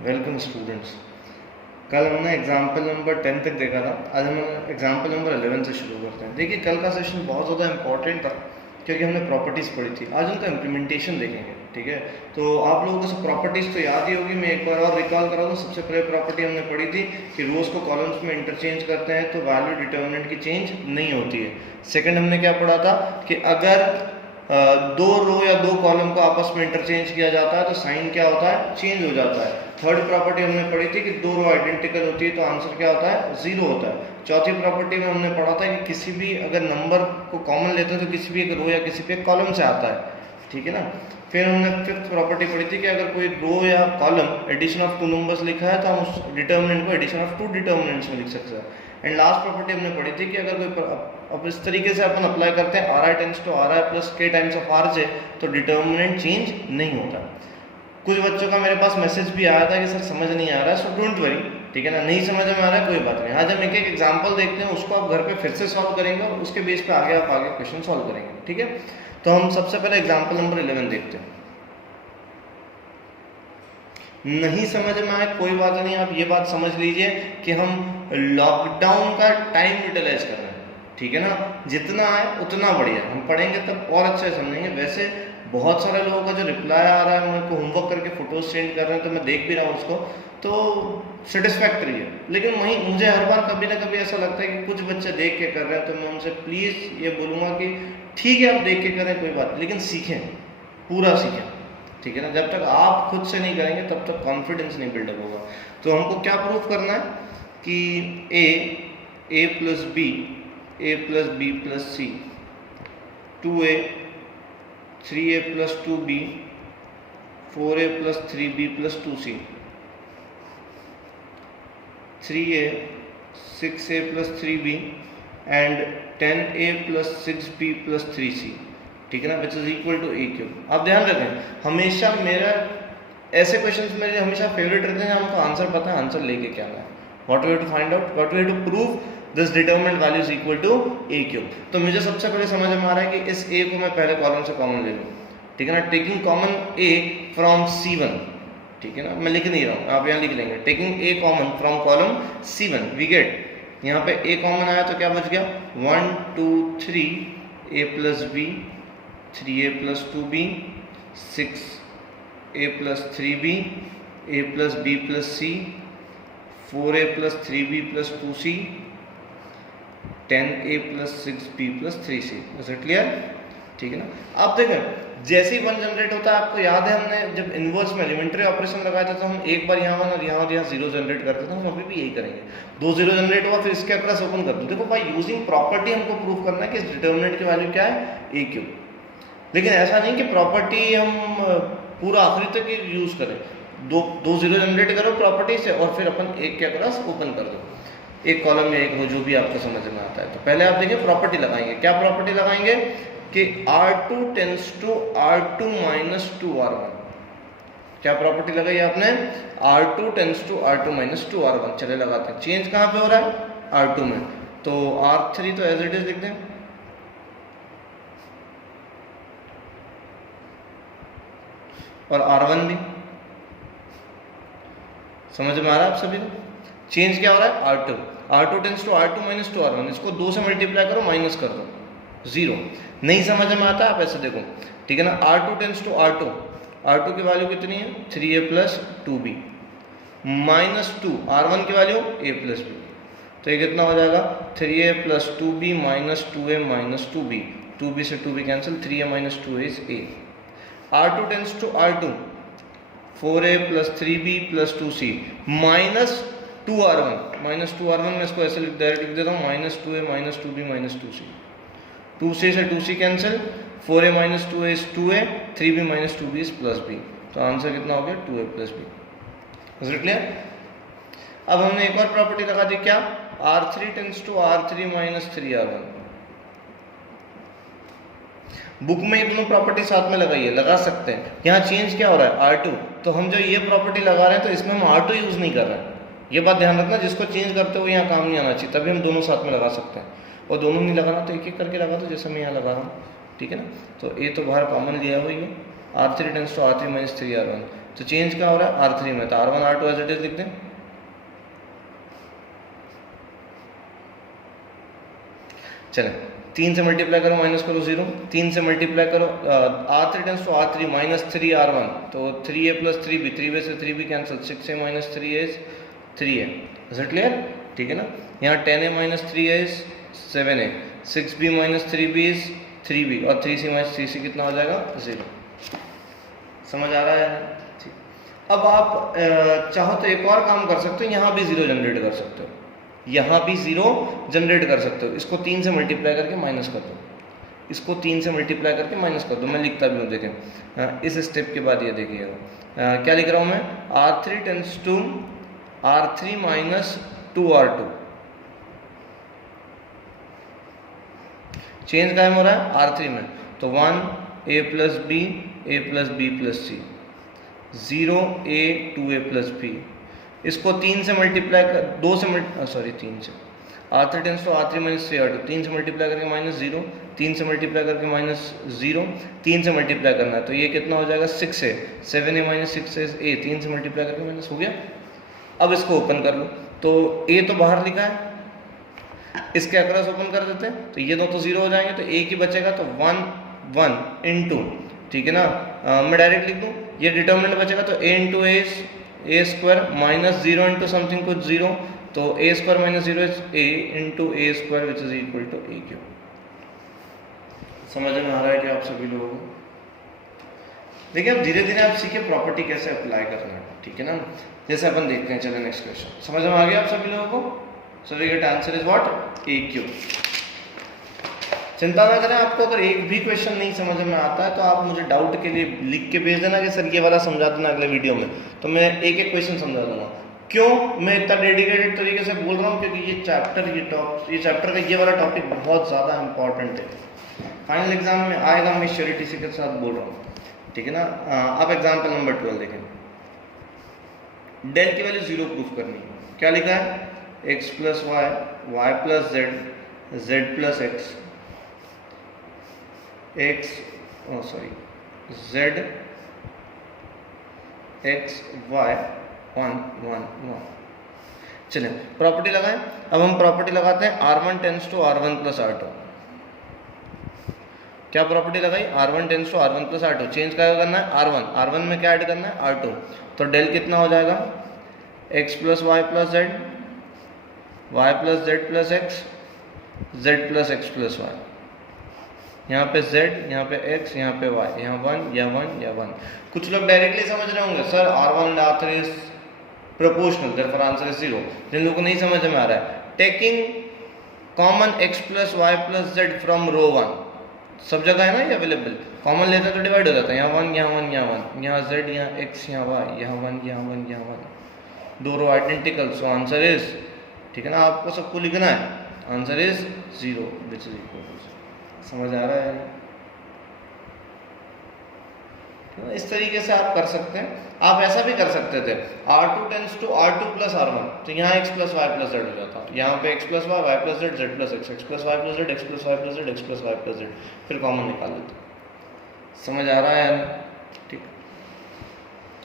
Welcome students. कल हमने example number 10 तक देखा था। आज हम एग्जाम्पल नंबर 11 से शुरू करते हैं। देखिए, कल का सेशन बहुत ज़्यादा इंपॉर्टेंट था क्योंकि हमने प्रॉपर्टीज़ पढ़ी थी। आज उनका इम्प्लीमेंटेशन देखेंगे, ठीक है। तो आप लोगों को सब प्रॉपर्टीज़ तो याद ही होगी। मैं एक बार और रिकॉल करा दूँ। सबसे पहले प्रॉपर्टी हमने पढ़ी थी कि रोज़ को कॉलम्स में इंटरचेंज करते हैं तो वैल्यू डिटर्मिनेंट की चेंज नहीं होती है। सेकेंड हमने क्या पढ़ा था कि अगर दो रो या दो कॉलम को आपस में इंटरचेंज किया जाता है तो साइन क्या होता है, चेंज हो जाता है। थर्ड प्रॉपर्टी हमने पढ़ी थी कि दो रो आइडेंटिकल होती है तो आंसर क्या होता है, जीरो होता है। चौथी प्रॉपर्टी में हमने पढ़ा था कि किसी भी अगर नंबर को कॉमन लेते हैं तो किसी भी एक रो या किसी भी एक कॉलम से आता है, ठीक है ना। फिर हमने फिफ्थ प्रॉपर्टी पढ़ी थी कि अगर कोई रो या column addition of two numbers लिखा है तो हम उस डिटर्मिनेंट को एडिशन ऑफ टू डिटर्मिनेंट्स में लिख सकते हैं। एंड लास्ट प्रॉपर्टी हमने पढ़ी थी कि अगर कोई अब इस तरीके से अपन अप्लाई करते हैं R I tends to R I plus K times of R J तो डिटर्मिनेंट चेंज नहीं होता। कुछ बच्चों का मेरे पास मैसेज भी आया था कि सर समझ नहीं आ रहा है, सो डोंट वरी, ठीक है ना। नहीं समझ में आ रहा है कोई बात नहीं। आज हम एक एक एग्जांपल देखते हैं, उसको आप घर पे फिर से सॉल्व करेंगे और उसके बेस पे आगे आप आगे क्वेश्चन सॉल्व करेंगे, ठीक है। तो हम सबसे पहले एग्जांपल नंबर 11 देखते हैं। नहीं समझ में आए कोई बात नहीं, आप ये बात समझ लीजिए कि हम लॉकडाउन का टाइम यूटिलाइज कर रहे हैं, ठीक है ना। जितना आए उतना बढ़िया, हम पढ़ेंगे तब और अच्छे समझेंगे। वैसे बहुत सारे लोगों का जो रिप्लाई आ रहा है, मेरे को होमवर्क करके फोटोज सेंड कर रहे हैं तो मैं देख भी रहा हूँ उसको, तो सेटिस्फैक्ट्री है। लेकिन वहीं मुझे हर बार कभी ना कभी ऐसा लगता है कि कुछ बच्चे देख के कर रहे हैं, तो मैं उनसे प्लीज़ ये बोलूँगा कि ठीक है आप देख के करें कोई बात, लेकिन सीखें, पूरा सीखें, ठीक है ना। जब तक आप खुद से नहीं करेंगे तब तक कॉन्फिडेंस नहीं बिल्डअप होगा। तो हमको क्या प्रूफ करना है कि A plus B plus C 2a 3a plus 2b 4a plus 3b plus 2c 3a 6a plus 3b and 10a plus 6b plus 3c, ठीक है ना, which is equal to A cube. आप ध्यान रखें, हमेशा मेरा ऐसे क्वेश्चंस मेरे हमेशा फेवरेट रहते हैं, हमको आंसर पता है, आंसर लेके क्या आना है, what we have to find out, what we have to prove this determinant value is equal to A cube. तो मुझे सबसे पहले समझ में आ रहा है कि इस ए को मैं पहले कॉलम से कॉमन ले लूँ, ठीक है ना। Taking common A from C1, ठीक है ना, मैं लिख नहीं रहा हूँ, आप यहाँ लिख लेंगे। Taking a common from column C1 we get, यहाँ पे ए कॉमन आया तो क्या बच गया 1 2 3 a plus b 3a plus 2b 6a plus 3b a plus b plus c 4a plus 3b plus 2c 10a plus 6b plus 3c। Is it clear, ठीक है ना। आप देखें जैसे ही 1 जनरेट होता है, आपको याद है हमने जब इनवर्स में एलिमेंट्री ऑपरेशन लगाया था तो हम एक बार यहाँ 1 और यहाँ 0 जनरेट करते थे। हम अभी भी यही करेंगे। 2 0 जनरेट हुआ, फिर इसके अक्रॉस ओपन कर दो। देखो भाई, यूजिंग प्रॉपर्टी हमको प्रूव करना है कि इस डिटर्मिनेंट की वैल्यू क्या है, ए क्यूब। लेकिन ऐसा नहीं कि प्रॉपर्टी हम पूरा आखिरी तक यूज करें। दो 0 जनरेट करो प्रॉपर्टी से और फिर अपन एक के अक्रॉस ओपन कर दो, एक कॉलम या एक रो, जो भी आपको समझ में आता है। तो पहले आप देखिए प्रॉपर्टी लगाएंगे। क्या प्रॉपर्टी लगाएंगे कि R2 tends to R2 minus 2R1। क्या प्रॉपर्टी लगाई आपने, R2 tends to R2 minus 2R1। चले लगाते हैं। चेंज कहाँ पे हो रहा है, R2 में, तो R3 तो एज इट इज लिख दें और R1 भी। समझ में आ रहा है आप सभी को। चेंज क्या हो रहा है, R2 tends to R2 minus 2R1। इसको 2 से मल्टीप्लाई करो, माइनस कर दो, 0। नहीं समझ में आता आप ऐसे देखो, ठीक है ना। R2 टेंस टू R2 की वैल्यू कितनी है 3a plus 2b minus 2 R1 की वैल्यू a प्लस b, तो ये कितना हो जाएगा 3a plus 2b minus 2a minus 2b, 2b से 2b cancel, 3a minus 2a is a। R2 tends to R2 4a plus 3b plus 2c minus 2R1 मैं इसको ऐसे डायरेक्ट लिख देता हूँ, minus 2a minus 2b minus 2c, 2c से 2c cancel, 4a minus 2a is 2a, 3b minus 2b is plus b। तो answer कितना हो गया 2a plus b। Is it clear. अब हमने एक और प्रॉपर्टी लगा दी, क्या, R3 tends to R3 minus 3R1। Book में ये दोनों प्रॉपर्टी साथ में लगाइए, लगा सकते हैं। यहाँ चेंज क्या हो रहा है R2, तो हम जो ये प्रॉपर्टी लगा रहे हैं तो इसमें हम R2 यूज नहीं कर रहे हैं। ये बात ध्यान रखना, जिसको चेंज करते हुए यहाँ काम नहीं आना चाहिए, तभी हम दोनों साथ में लगा सकते हैं। और दोनों नहीं लगाना तो एक एक करके लगा दो, जैसे मैं यहाँ लगा रहा हूँ, ठीक है ना। तो ए तो बाहर कॉमन लिया हुई है, R3 tends to R3 minus 3R1, तो चेंज क्या हो रहा है R3 में, तो R1 R2 as it is लिख दें। चलें 3 से मल्टीप्लाई करो माइनस करो 0, 3 से मल्टीप्लाई करो R3 tends to R3 minus 3R1, तो 3a प्लस 3b, 3b से 3b cancel, 6a minus 3a is 3a। Is it clear? ठीक है ना। यहाँ 10a minus 3a is 7a, 6b minus 3b is 3b, और 3c minus 3c कितना हो जाएगा 0। समझ आ रहा है? ठीक। अब आप चाहो तो एक और काम कर सकते हो, यहाँ भी 0 जनरेट कर सकते हो, यहाँ भी 0 जनरेट कर सकते हो। इसको 3 से मल्टीप्लाई करके माइनस कर दो, इसको 3 से मल्टीप्लाई करके माइनस कर दो। मैं लिखता भी हूँ, देखें इस स्टेप के बाद ये देखिएगा क्या लिख रहा हूँ मैं, R3 tends to R3 minus 2R2। Change कायम हो रहा है R3 में, तो 1a plus b, a plus b plus c, 0a 2a plus b। इसको 3 से मल्टीप्लाई कर, 2 से 3 से, R3 tends to R3 minus 3R2, 3 से मल्टीप्लाई करके माइनस 0, 3 से मल्टीप्लाई करके माइनस 0, 3 से मल्टीप्लाई करना है, तो ये कितना हो जाएगा 6a, 7a minus 6a is a, 3 से मल्टीप्लाई करके माइनस हो गया। अब इसको ओपन कर लो, तो a तो बाहर लिखा है, इसके अक्रॉस ओपन कर देते हैं, तो ये दो तो 0 हो जाएंगे, तो a की बचेगा, तो 1 1 इंटू, ठीक है ना, मैं डायरेक्ट लिख दूँ, ये डिटर्मिनेंट बचेगा, तो a into a a square minus 0 into something कुछ 0, तो a square minus 0 is a into a square which is equal to a cube. समझ में आ रहा है कि आप सभी लोगों को? देखिए अब धीरे धीरे आप सीखे प्रॉपर्टी कैसे अप्लाई करना है, ठीक है ना। जैसे अपन देखते हैं, चलो नेक्स्ट क्वेश्चन। समझ में आ गया आप सभी लोगों को? So we get answer is what, a cube. चिंता ना करें, आपको अगर एक भी क्वेश्चन नहीं समझ में आता है तो आप मुझे डाउट के लिए लिख के भेज देना कि सर ये वाला समझा देना अगले वीडियो में, तो मैं एक एक क्वेश्चन समझा दूंगा। क्यों मैं इतना डेडिकेटेड तरीके से बोल रहा हूँ? क्योंकि ये चैप्टर का ये वाला टॉपिक बहुत ज़्यादा इंपॉर्टेंट है, फाइनल एग्जाम में आएगा, मैं श्योरिटी के साथ बोल रहा हूँ, ठीक है ना। अब एग्जाम्पल नंबर 12 देखें, डेल की वैल्यू 0 प्रूफ करनी है। क्या लिखा है, x plus y, y plus z, z plus x, z x y 1 1 1। चलिए प्रॉपर्टी लगाएं। अब हम प्रॉपर्टी लगाते हैं R1 tends to R1 plus R2। क्या प्रॉपर्टी लगाई, R1 tends to R1 plus R2। Change क्या करना है, R1 में क्या ऐड करना है, R2। तो डेल कितना हो जाएगा, x plus Y plus z, y plus z plus x, z plus x plus y. यहाँ पे z, यहाँ पे x, यहाँ पे y, यहाँ 1 या 1 या 1। कुछ लोग डायरेक्टली समझ रहे होंगे, sir R1 and R3 is proportional, therefore answer is 0। जिन लोगों को नहीं समझ में आ रहा है, taking common x plus Y plus Z from row 1, सब जगह है ना ये अवेलेबल, कॉमन लेते तो डिवाइड हो जाता है, यहाँ 1 यहाँ 1 यहाँ 1, यहाँ z यहाँ x यहाँ y, यहाँ 1 यहाँ 1 यहाँ 1, दो row identical, so answer is, ठीक है ना, आपको सबको लिखना है, answer is 0 which is equal to 0। समझ आ रहा है? तो इस तरीके से आप कर सकते हैं। आप ऐसा भी कर सकते थे, R2 tends to R2 plus R1, तो यहाँ x plus Y plus z हो जाता, यहाँ पे x plus y, y plus z, z plus x, x plus Y plus z, x plus Y plus z, x plus Y plus z, फिर common निकाल लेते। समझ आ रहा है? ठीक,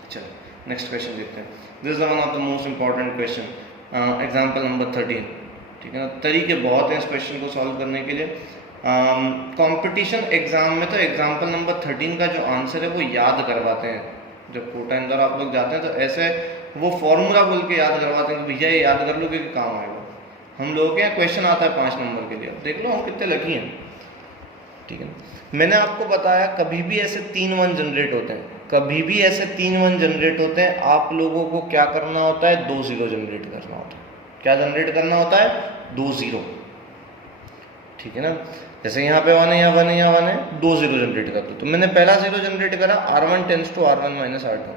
चलो नेक्स्ट क्वेश्चन देखते हैं। This is one of the most important question, example number 13, ठीक है ना। तरीके बहुत हैं इस क्वेश्चन को सॉल्व करने के लिए। कंपटीशन एग्जाम में तो एग्जाम्पल नंबर 13 का जो आंसर है वो याद करवाते हैं, जब कोटा इंदौर आप लोग जाते हैं तो ऐसे वो फॉर्मूला बोल के याद करवाते हैं कि भैया ये याद कर लो क्योंकि काम आएगा। हम लोगों के यहाँ क्वेश्चन आता है 5 नंबर के लिए, अब देख लो हम कितने लकी हैं, ठीक है ना। मैंने आपको बताया कभी भी ऐसे 3 1 जनरेट होते हैं, कभी भी ऐसे 3 1 जनरेट होते हैं, आप लोगों को क्या करना होता है, 2 0 जनरेट करना होता है। क्या जनरेट करना होता है, 2 0, ठीक है ना। जैसे यहाँ पे 1 है, यहाँ 1 है, यहाँ 1 है, 2 0 जनरेट कर दो। तो मैंने पहला 0 जनरेट करा, R1 tends to R1 minus R2,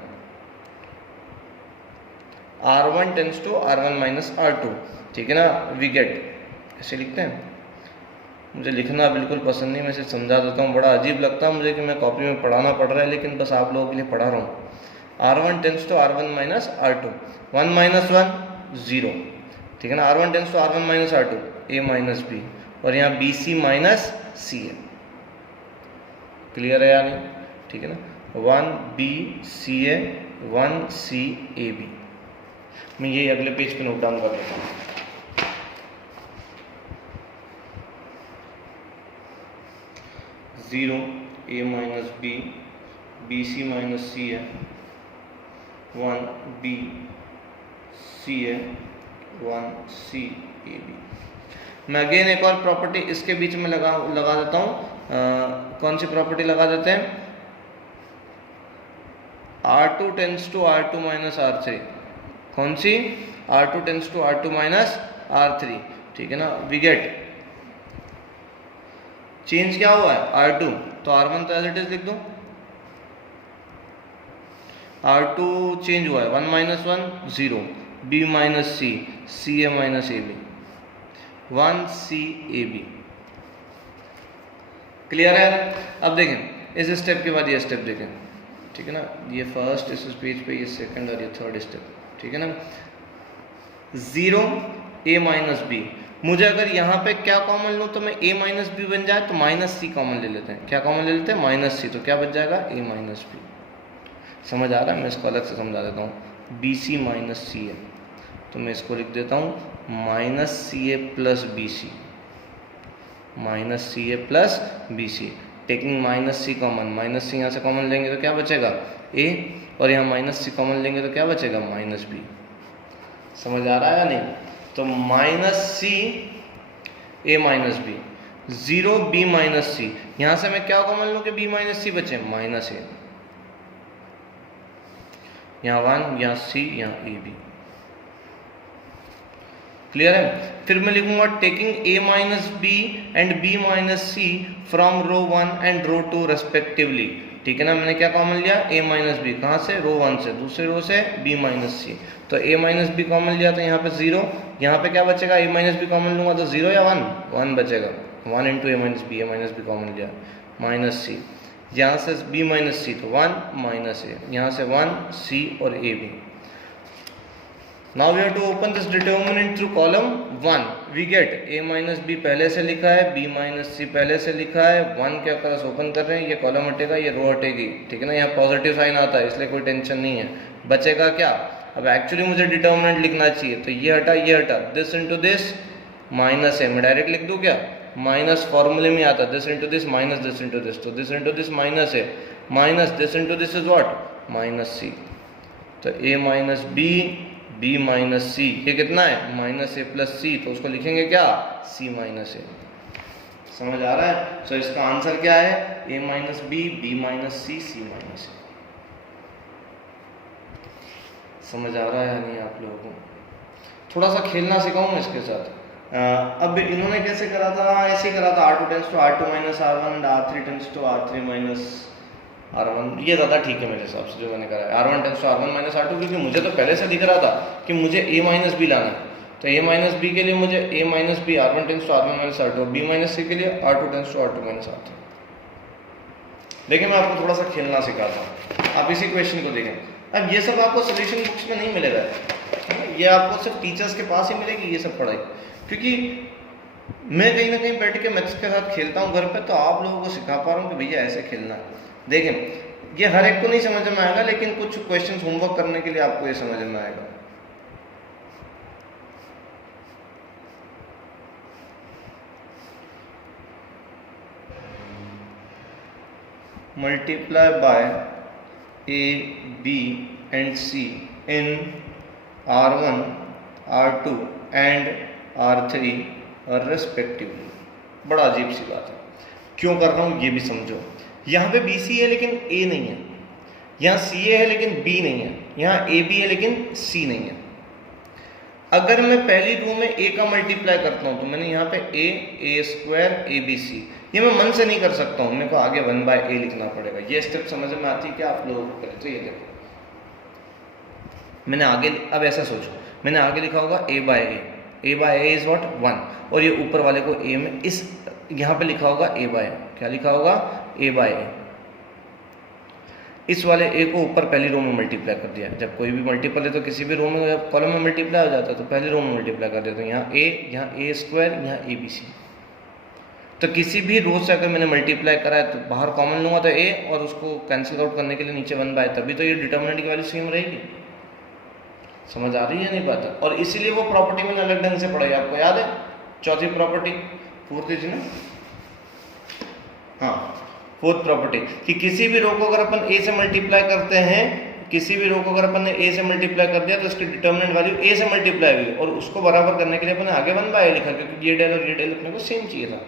R1 tends to R1 minus R2, ठीक है ना। वी गेट, ऐसे लिखते हैं, मुझे लिखना बिल्कुल पसंद नहीं, मैं इसे समझा देता हूँ, बड़ा अजीब लगता है मुझे कि मैं कॉपी में पढ़ाना पड़ रहा है, लेकिन बस आप लोगों के लिए पढ़ा रहा हूँ। R1 tends to R1 minus R2, 1 minus 1 0, ठीक है ना। R1 tends to R1 minus R2, A minus B, और यहाँ BC माइनस C है। क्लियर है या नहीं, ठीक है ना। 1 B C A 1CAB। मैं ये अगले पेज पे नोट डाउन कर लेता हूँ। Zero A minus B, BC minus C है, 1BC है, 1CAB। मैं अगेन एक और प्रॉपर्टी इसके बीच में लगा देता हूँ। कौन सी प्रॉपर्टी लगा देते हैं? R2 tends to R2 minus R3। कौन सी? R2 tends to R2 minus R3, ठीक है ना। वी गेट चेंज क्या हुआ है? R2, तो R1 तो एज इट इज लिख दो। R2 चेंज हुआ है, 1 minus 1 0, B minus C, CA minus AB, 1CAB। Clear है? अब देखें इस स्टेप के बाद ये स्टेप देखें, ठीक है ना। ये फर्स्ट इस पेज पे, ये सेकंड और ये थर्ड स्टेप, ठीक है ना। 0 A माइनस B, मुझे अगर यहाँ पे क्या कॉमन लूँ तो मैं A माइनस बी बन जाए, तो माइनस C कॉमन ले लेते हैं। क्या कॉमन ले लेते हैं? माइनस C, तो क्या बच जाएगा? A minus B। समझ आ रहा है? मैं इसको अलग से समझा देता हूँ। BC माइनस C है, तो मैं इसको लिख देता हूँ minus CA plus BC, minus CA plus BC। Taking minus C common, minus C यहाँ से कॉमन लेंगे तो क्या बचेगा? A, और यहाँ माइनस C कॉमन लेंगे तो क्या बचेगा? Minus B। समझ आ रहा है या नहीं? तो minus C A minus B, 0 B minus C। यहाँ से मैं क्या कॉमन लूँ कि B माइनस C बचे? Minus A। यहाँ 1, यहाँ C, यहाँ AB। क्लियर है? फिर मैं लिखूंगा taking A minus B and B minus C from row 1 and row 2 respectively, ठीक है ना। मैंने क्या कॉमन लिया? A माइनस B, कहाँ से? रो 1 से, दूसरे रो से B माइनस C। तो A माइनस B कॉमन लिया तो यहाँ पे 0, यहाँ पे क्या बचेगा? A माइनस B कॉमन लूंगा तो 0 या 1? 1 बचेगा, 1 into A minus B common लिया, माइनस C। यहाँ से B माइनस C तो 1 माइनस A, यहाँ से 1 C और AB। Now we have to open this determinant through column 1. We get A minus B पहले से लिखा है, B minus C पहले से लिखा है, 1 क्या कर ओपन कर रहे हैं, ये कॉलम हटेगा, ये रो हटेगी, ठीक है ना। यहाँ पॉजिटिव साइन आता है इसलिए कोई टेंशन नहीं है। बचेगा क्या? अब एक्चुअली मुझे डिटर्मिनेंट लिखना चाहिए, तो ये हटा, दिस इंटू दिस माइनस है, मैं डायरेक्ट लिख दूँ क्या? माइनस फॉर्मूले में आता, this into this minus this into this, तो दिस इंटू दिस माइनस है, minus this into this is what? Minus C। तो A minus B, B minus C, ये कितना है? माइनस A प्लस C, तो उसको लिखेंगे क्या? C minus A। समझ आ रहा है? सो इसका आंसर क्या है? A minus B, B minus C, C minus A। समझ आ रहा है या नहीं आप लोगों को? थोड़ा सा खेलना सिखाऊंगा इसके साथ। अब इन्होंने कैसे करा था? ऐसे करा था, R2 tends to R2 minus R1 and R3 tends to R3 minus R1। ये ज़्यादा ठीक है मेरे हिसाब से जो मैंने करा है, R1 tends to R1 minus R2, क्योंकि मुझे तो पहले से दिख रहा था कि मुझे A माइनस B लाना है। तो A माइनस B के लिए मुझे A minus B, R1 tends to R1 minus R2, और B माइनस C के लिए R2 tends to R2 minus R3। देखिए मैं आपको थोड़ा सा खेलना सिखाता हूँ, आप इसी क्वेश्चन को देखें। अब ये सब आपको सोल्यूशन बुक्स में नहीं मिलेगा, ये आपको सिर्फ टीचर्स के पास ही मिलेगी ये सब पढ़ाई, क्योंकि मैं कहीं ना कहीं बैठ के मैथ्स के साथ खेलता हूँ घर पे, तो आप लोगों को सिखा पा रहा हूँ कि भैया ऐसे खेलना है। देखें ये हर एक को नहीं समझ में आएगा, लेकिन कुछ क्वेश्चंस होमवर्क करने के लिए आपको ये समझ में आएगा। Multiply by A, B and C in R1, R2 and R3 respectively. बड़ा अजीब सी बात है, क्यों कर रहा हूँ ये भी समझो। यहाँ पे BC है लेकिन A नहीं है, यहाँ CA है लेकिन B नहीं है, यहाँ AB है लेकिन C नहीं है। अगर मैं पहली रो में A का मल्टीप्लाई करता हूँ तो मैंने यहाँ पे A स्क्वायर ABC, ये मैं मन से नहीं कर सकता हूँ, मेरे को आगे 1/A लिखना पड़ेगा। ये स्टेप समझ में आती है क्या आप लोगों को? तो ये देखो मैंने आगे, अब ऐसा सोचो, मैंने आगे लिखा होगा A/A इज व्हाट? 1, और ये ऊपर वाले को A में इस यहाँ पे लिखा होगा A/A, क्या लिखा होगा? A/A। इस वाले A को ऊपर पहली रो में मल्टीप्लाई कर दिया। जब कोई भी मल्टीपल है तो किसी भी रो में कॉलम में मल्टीप्लाई हो जाता है, तो पहली रो में मल्टीप्लाई कर देते हैं। यहाँ A, यहाँ A स्क्वायर, यहाँ ABC। तो किसी भी रो से अगर मैंने मल्टीप्लाई करा है तो बाहर कॉमन लूँगा तो ए, और उसको कैंसिल आउट करने के लिए नीचे 1/, तभी तो ये डिटर्मिनेंट की वैल्यू सेम रहेगी। समझ आ रही है नहीं बात? और इसीलिए वो प्रॉपर्टी मैंने अलग ढंग से पढ़ाई, आपको याद है? चौथी प्रॉपर्टी, फोर्थ थी ना, हाँ फोर्थ प्रॉपर्टी, कि किसी भी रो को अगर अपन ए से मल्टीप्लाई करते हैं, किसी भी रो को अगर अपन ने ए से मल्टीप्लाई कर दिया तो उसकी डिटर्मिनेंट वैल्यू ए से मल्टीप्लाई हुई, और उसको बराबर करने के लिए अपन आगे 1/a लिखा, क्योंकि ये डेल और ये डेल अपने को सेम चाहिए था।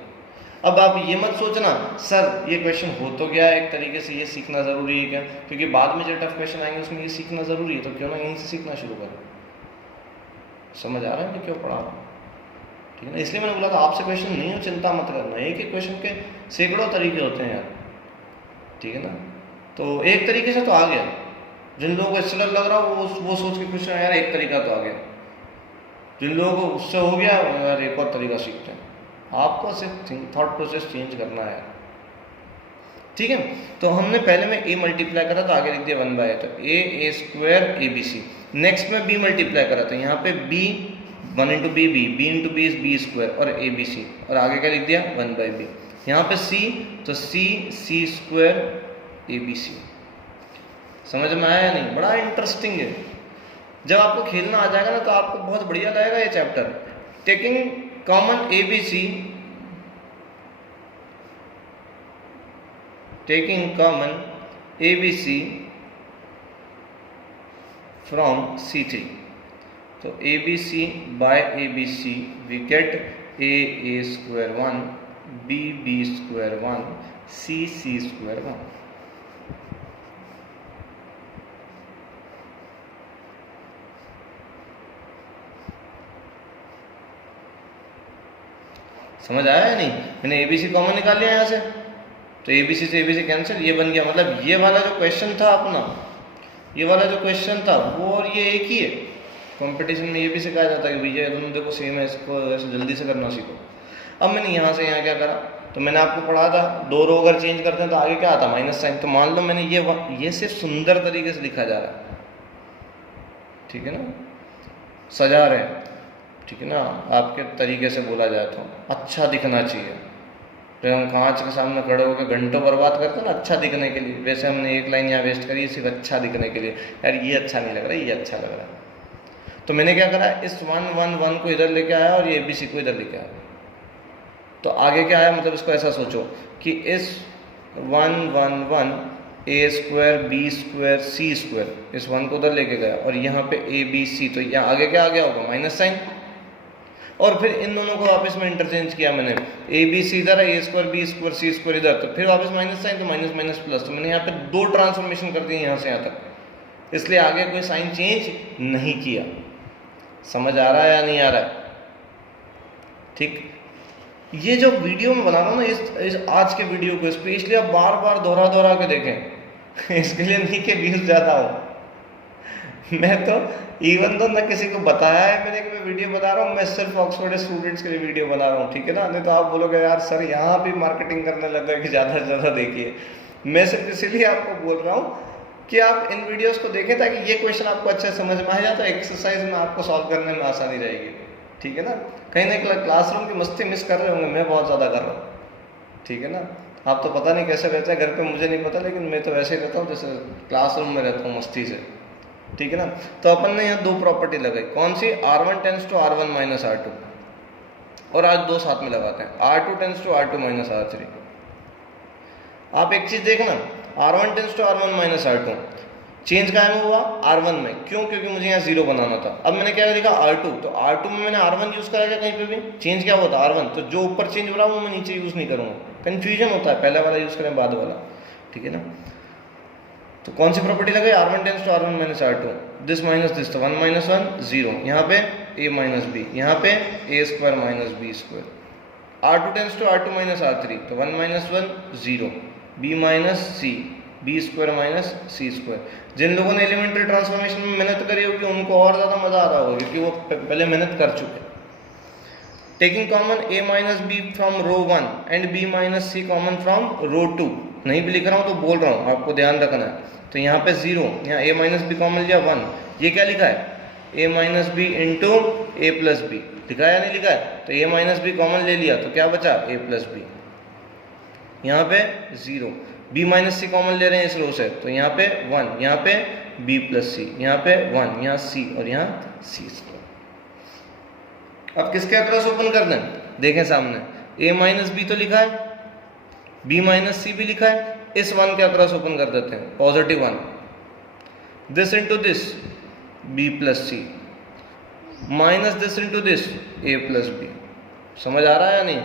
अब आप ये मत सोचना सर ये क्वेश्चन हो तो गया एक तरीके से, ये सीखना ज़रूरी है क्या? क्योंकि बाद में जो टफ क्वेश्चन आएंगे उसमें ये सीखना ज़रूरी है, तो क्यों ना यहीं से सीखना शुरू करें। समझ आ रहा है मैं क्यों पढ़ा रहा हूँ? ठीक है ना, इसलिए मैंने बोला था आपसे क्वेश्चन नहीं हो चिंता मत करना, एक एक क्वेश्चन के सैकड़ों तरीके होते हैं यार, ठीक है ना। तो एक तरीके से तो आ गया, जिन लोगों को इससे लग रहा हो वो सोच के खुश है यार एक तरीका तो आ गया, जिन लोगों को उससे हो गया यार एक और तरीका सीखते हैं। आपको सिर्फ थॉट प्रोसेस चेंज करना है, ठीक है। तो हमने पहले में a मल्टीप्लाई करा तो आगे लिख दिया 1/a, तो a स्क्वायर abc। नेक्स्ट में b मल्टीप्लाई करा तो यहाँ पे b 1 into b b, b into b is b square और abc, और आगे क्या लिख दिया 1/b। यहाँ पे c तो c स्क्वायर abc। समझ में आया या नहीं? बड़ा इंटरेस्टिंग है, जब आपको खेलना आ जाएगा ना तो आपको बहुत बढ़िया लगेगा ये chapter. Taking common ABC, taking common ABC from C3, तो ABC by ABC we get a square 1, b square 1, c square 1। समझ आया या नहीं? मैंने ABC कॉमन निकाल लिया यहाँ से, तो ABC से ABC कैंसिल, ये बन गया। मतलब ये वाला जो क्वेश्चन था अपना, ये वाला जो क्वेश्चन था वो और ये एक ही है। कंपटीशन में ये भी सिखाया जाता है कि भैया दोनों देखो सेम है, इसको ऐसे जल्दी से करना सीखो। अब मैंने यहाँ से यहाँ क्या करा, तो मैंने आपको पढ़ा था दो रो अगर चेंज करते हैं तो आगे क्या आता, माइनस साइन। तो मान लो मैंने ये सिर्फ सुंदर तरीके से लिखा जा रहा है, ठीक है ना, सजा रहे हैं, ठीक है ना, आपके तरीके से बोला जाए तो अच्छा दिखना चाहिए। फिर हम कांच के सामने खड़े होकर घंटों बर्बाद करते हैं ना अच्छा दिखने के लिए, वैसे हमने एक लाइन यहाँ वेस्ट करी सिर्फ अच्छा दिखने के लिए, यार ये अच्छा नहीं लग रहा, ये अच्छा लग रहा है। तो मैंने क्या करा, इस 1 1 1 को इधर लेके आया और ये ABC को इधर लेके आया। तो आगे क्या आया, मतलब इसको ऐसा सोचो कि इस 1 1 1 a square b square c square, इस 1 को उधर लेके गया और यहाँ पे ABC, तो यहाँ आगे क्या आ गया होगा, माइनस साइन। और फिर इन दोनों को वापस में इंटरचेंज किया मैंने, ABC इधर है, a square b square c square इधर, तो फिर वापस माइनस साइन, तो माइनस माइनस प्लस। तो मैंने यहाँ पे दो ट्रांसफॉर्मेशन कर दिए यहाँ से यहाँ तक, इसलिए आगे कोई साइन चेंज नहीं किया। समझ आ रहा है या नहीं आ रहा है? ठीक, ये जो वीडियो में बना रहा हूँ ना, इस आज के वीडियो को स्पेशली आप बार बार दोहरा के देखें इसके लिए नहीं कि व्यूज ज़्यादा हो। मैं तो इवन तो ना किसी को बताया है मैंने कि मैं वीडियो बना रहा हूँ, मैं सिर्फ ऑक्सफोर्ड स्टूडेंट्स के लिए वीडियो बना रहा हूँ, ठीक है ना। नहीं तो आप बोलोगे यार सर यहाँ भी मार्केटिंग करने लगा कि ज़्यादा से ज़्यादा देखिए। मैं सिर्फ इसीलिए आपको बोल रहा हूँ कि आप इन वीडियोस को देखें ताकि ये क्वेश्चन आपको अच्छे समझ में आ जाए, तो एक्सरसाइज में आपको सॉल्व करने में आसानी रहेगी, ठीक है ना। कहीं ना क्लासरूम की मस्ती मिस कर रहे होंगे, मैं बहुत ज़्यादा कर रहा हूँ, ठीक है ना। आप तो पता नहीं कैसे रहते हैं घर पे, मुझे नहीं पता, लेकिन मैं तो वैसे ही रहता हूँ जैसे क्लासरूम में रहता हूँ मस्ती से, ठीक है ना। तो अपन ने यहाँ दो प्रॉपर्टी लगाई, कौन सी, R1 tends to R1 minus R2, और आज दो साथ में लगाते हैं, R2 tends to R2 minus R3। आप एक चीज़ देखना, R1 tends to R1 minus R2 change कहाँ में हुआ, R1 में, क्यों, क्योंकि मुझे यहाँ 0 बनाना था। अब मैंने क्या लिखा, R2, तो R2 में मैंने R1 यूज़ करा क्या, कहीं पे भी चेंज क्या हुआ था R1, तो जो ऊपर चेंज हो रहा है वो मैं नीचे यूज़ नहीं करूँगा, कन्फ्यूजन होता है, पहला वाला यूज़ करें बाद वाला, ठीक है ना। तो कौन सी प्रॉपर्टी लगाई, R1 tends to R1 minus R2, this minus this, तो 1 माइनस 1 0, यहाँ पे a माइनस b, यहाँ पे a square minus b square. R2 tends to R2 minus R3, तो 1 minus 1 0, b minus c, b square minus c square. जिन लोगों ने elementary transformation में मेहनत करी होगी उनको और ज़्यादा मज़ा आ रहा होगा, क्योंकि वो पहले मेहनत कर चुके। Taking common a minus B from row 1 and b minus c common from row 2, नहीं भी लिख रहा हूँ तो बोल रहा हूँ, आपको ध्यान रखना है। तो यहाँ पे 0, यहाँ a माइनस बी कॉमन लिया 1, ये क्या लिखा है, a minus b into a plus b, लिखा है या नहीं लिखा है। तो a माइनस बी कॉमन ले लिया तो क्या बचा, a प्लस बी, यहाँ पे 0, b माइनस सी कॉमन ले रहे हैं इस रो से, तो यहाँ पे 1, यहाँ पे b प्लस सी, यहाँ पे 1, यहाँ c और यहाँ c स्क्वायर। अब किसके अक्रॉस ओपन कर दें? देखें सामने a माइनस बी तो लिखा है, b माइनस सी भी लिखा है, इस 1 के अक्रॉस ओपन कर देते हैं, positive 1, this into this b plus C minus this into this a plus b. समझ आ रहा है या नहीं?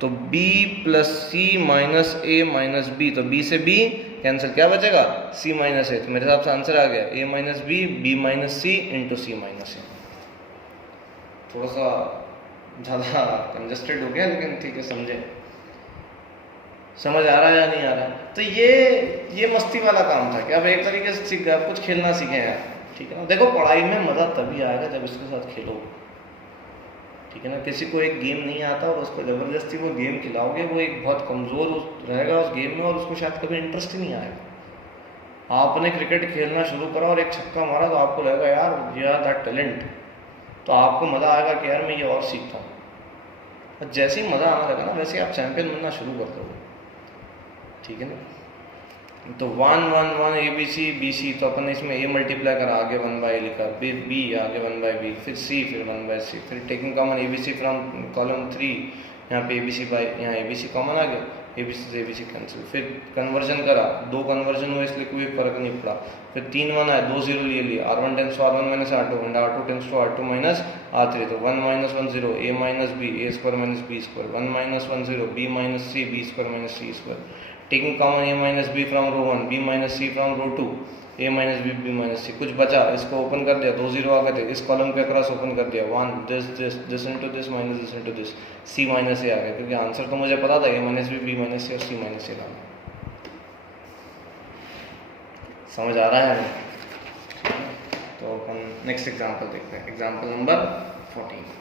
तो b plus C minus a minus b, तो b से b कैंसिल, क्या बचेगा? c minus a। तो मेरे हिसाब से आंसर आ गया a minus b minus C into c minus a। थोड़ा सा ज़्यादा कंजस्टेड हो गया, लेकिन ठीक है, समझे। समझ आ रहा है या नहीं आ रहा? तो ये मस्ती वाला काम था कि अब एक तरीके से सीख गए, अब कुछ खेलना सीखे यार, ठीक है ना। देखो पढ़ाई में मज़ा तभी आएगा जब इसके साथ खेलो, ठीक है ना। किसी को एक गेम नहीं आता और उसको ज़बरदस्ती वो गेम खिलाओगे, वो एक बहुत कमज़ोर रहेगा उस गेम में और उसको शायद कभी इंटरेस्ट ही नहीं आएगा। आपने क्रिकेट खेलना शुरू करा और एक छक्का मारा तो आपको लगेगा यार ये दैट टैलेंट, तो आपको मज़ा आएगा कि यार मैं ये और सीखता हूँ। जैसे ही मज़ा आने लगा ना, वैसे ही आप चैंपियन बनना शुरू कर दोगे, ठीक है ना। तो 1 1 1 A B C B C, तो अपन ने इसमें a मल्टीप्लाई करा, आगे 1 बाई लिखा, फिर b आगे 1 बाई बी, फिर c, फिर 1 बाई सी, फिर taking common a B c from column 3, यहाँ पे ए बी सी बाई, यहाँ ए बी सी कॉमन आ गया, ए बी सी से ए बी सी कैंसिल, फिर कन्वर्जन करा, 2 कन्वर्जन हुए इसलिए कोई फर्क नहीं पड़ा, फिर 3 1 आए, 2 0 लिए, r1 tends to r1 minus r2 and r2 tends to r2 minus r3, तो 1 minus 1 0 a minus b a square minus b square, 1 minus 1 0 b minus c b square minus c square, taking common a minus B from row 1 b minus C from row 2 a minus B B minus C, कुछ बचा इसको open कर दिया, 2 0 आ गए थे, इस column के across open कर दिया, 1 this into this minus this into this, c minus a आ गया, क्योंकि आंसर तो मुझे पता था a minus B B minus C और c माइनस a लाना। समझ आ रहा है? तो अपन नेक्स्ट एग्जांपल देखते हैं, example number 14।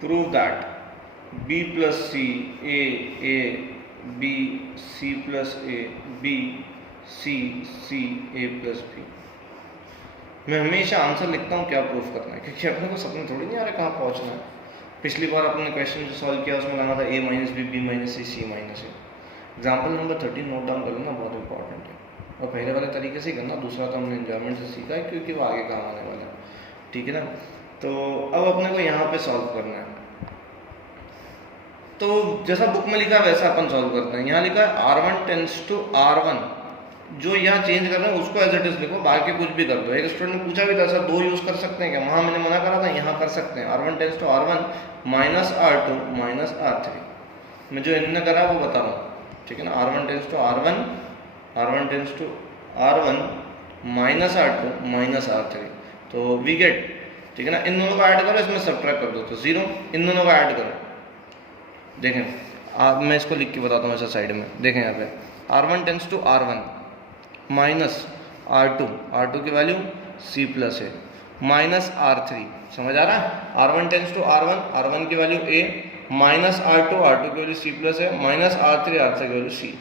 Prove that b plus c a b c plus a b c c a plus b। मैं हमेशा आंसर लिखता हूँ क्या प्रूफ करना है, क्योंकि अपने को सपने थोड़ी नहीं आ रहे कहाँ पहुँचना है। पिछली बार अपने क्वेश्चन जो सॉल्व किया उसमें लगा था a minus B B minus C minus a. Example number 13 note down कर लेना, बहुत इंपॉर्टेंट है, और पहले वाले तरीके से ही करना, दूसरा तो हमने एंजॉयमेंट से सीखा है क्योंकि वो आगे काम आने वाला है, ठीक है ना। तो अब अपने को यहाँ पे सॉल्व करना है, तो जैसा बुक में लिखा है वैसा अपन सॉल्व करते हैं। यहाँ लिखा है r1 टेंस टू r1, जो यहाँ चेंज कर रहे हैं उसको एज इट इज लिखो, बाकी कुछ भी कर दो। एक स्टूडेंट ने पूछा भी था सर 2 यूज कर सकते हैं क्या, वहाँ मैंने मना करा था, यहाँ कर सकते हैं। r1 tends to r1 minus r2 minus r3, मैं जो इन्होंने करा वो बता रहा हूँ, ठीक है ना। r1 tends to r1, r1 tends to r1 minus r2 minus r3, तो वी गेट, ठीक है ना। इन दोनों को ऐड करो, इसमें सब्ट्रैक्ट कर दो तो 0, इन दोनों को ऐड करो। देखें आप, मैं इसको लिख के बताता हूँ ऐसा साइड में, देखें यहाँ पे r1 tends to r1 minus r2 की value c plus A minus r3, समझ आ रहा है। r1 टेंस टू r1 की वैल्यू a माइनस r2 की value c plus A minus r3 की वैल्यू c।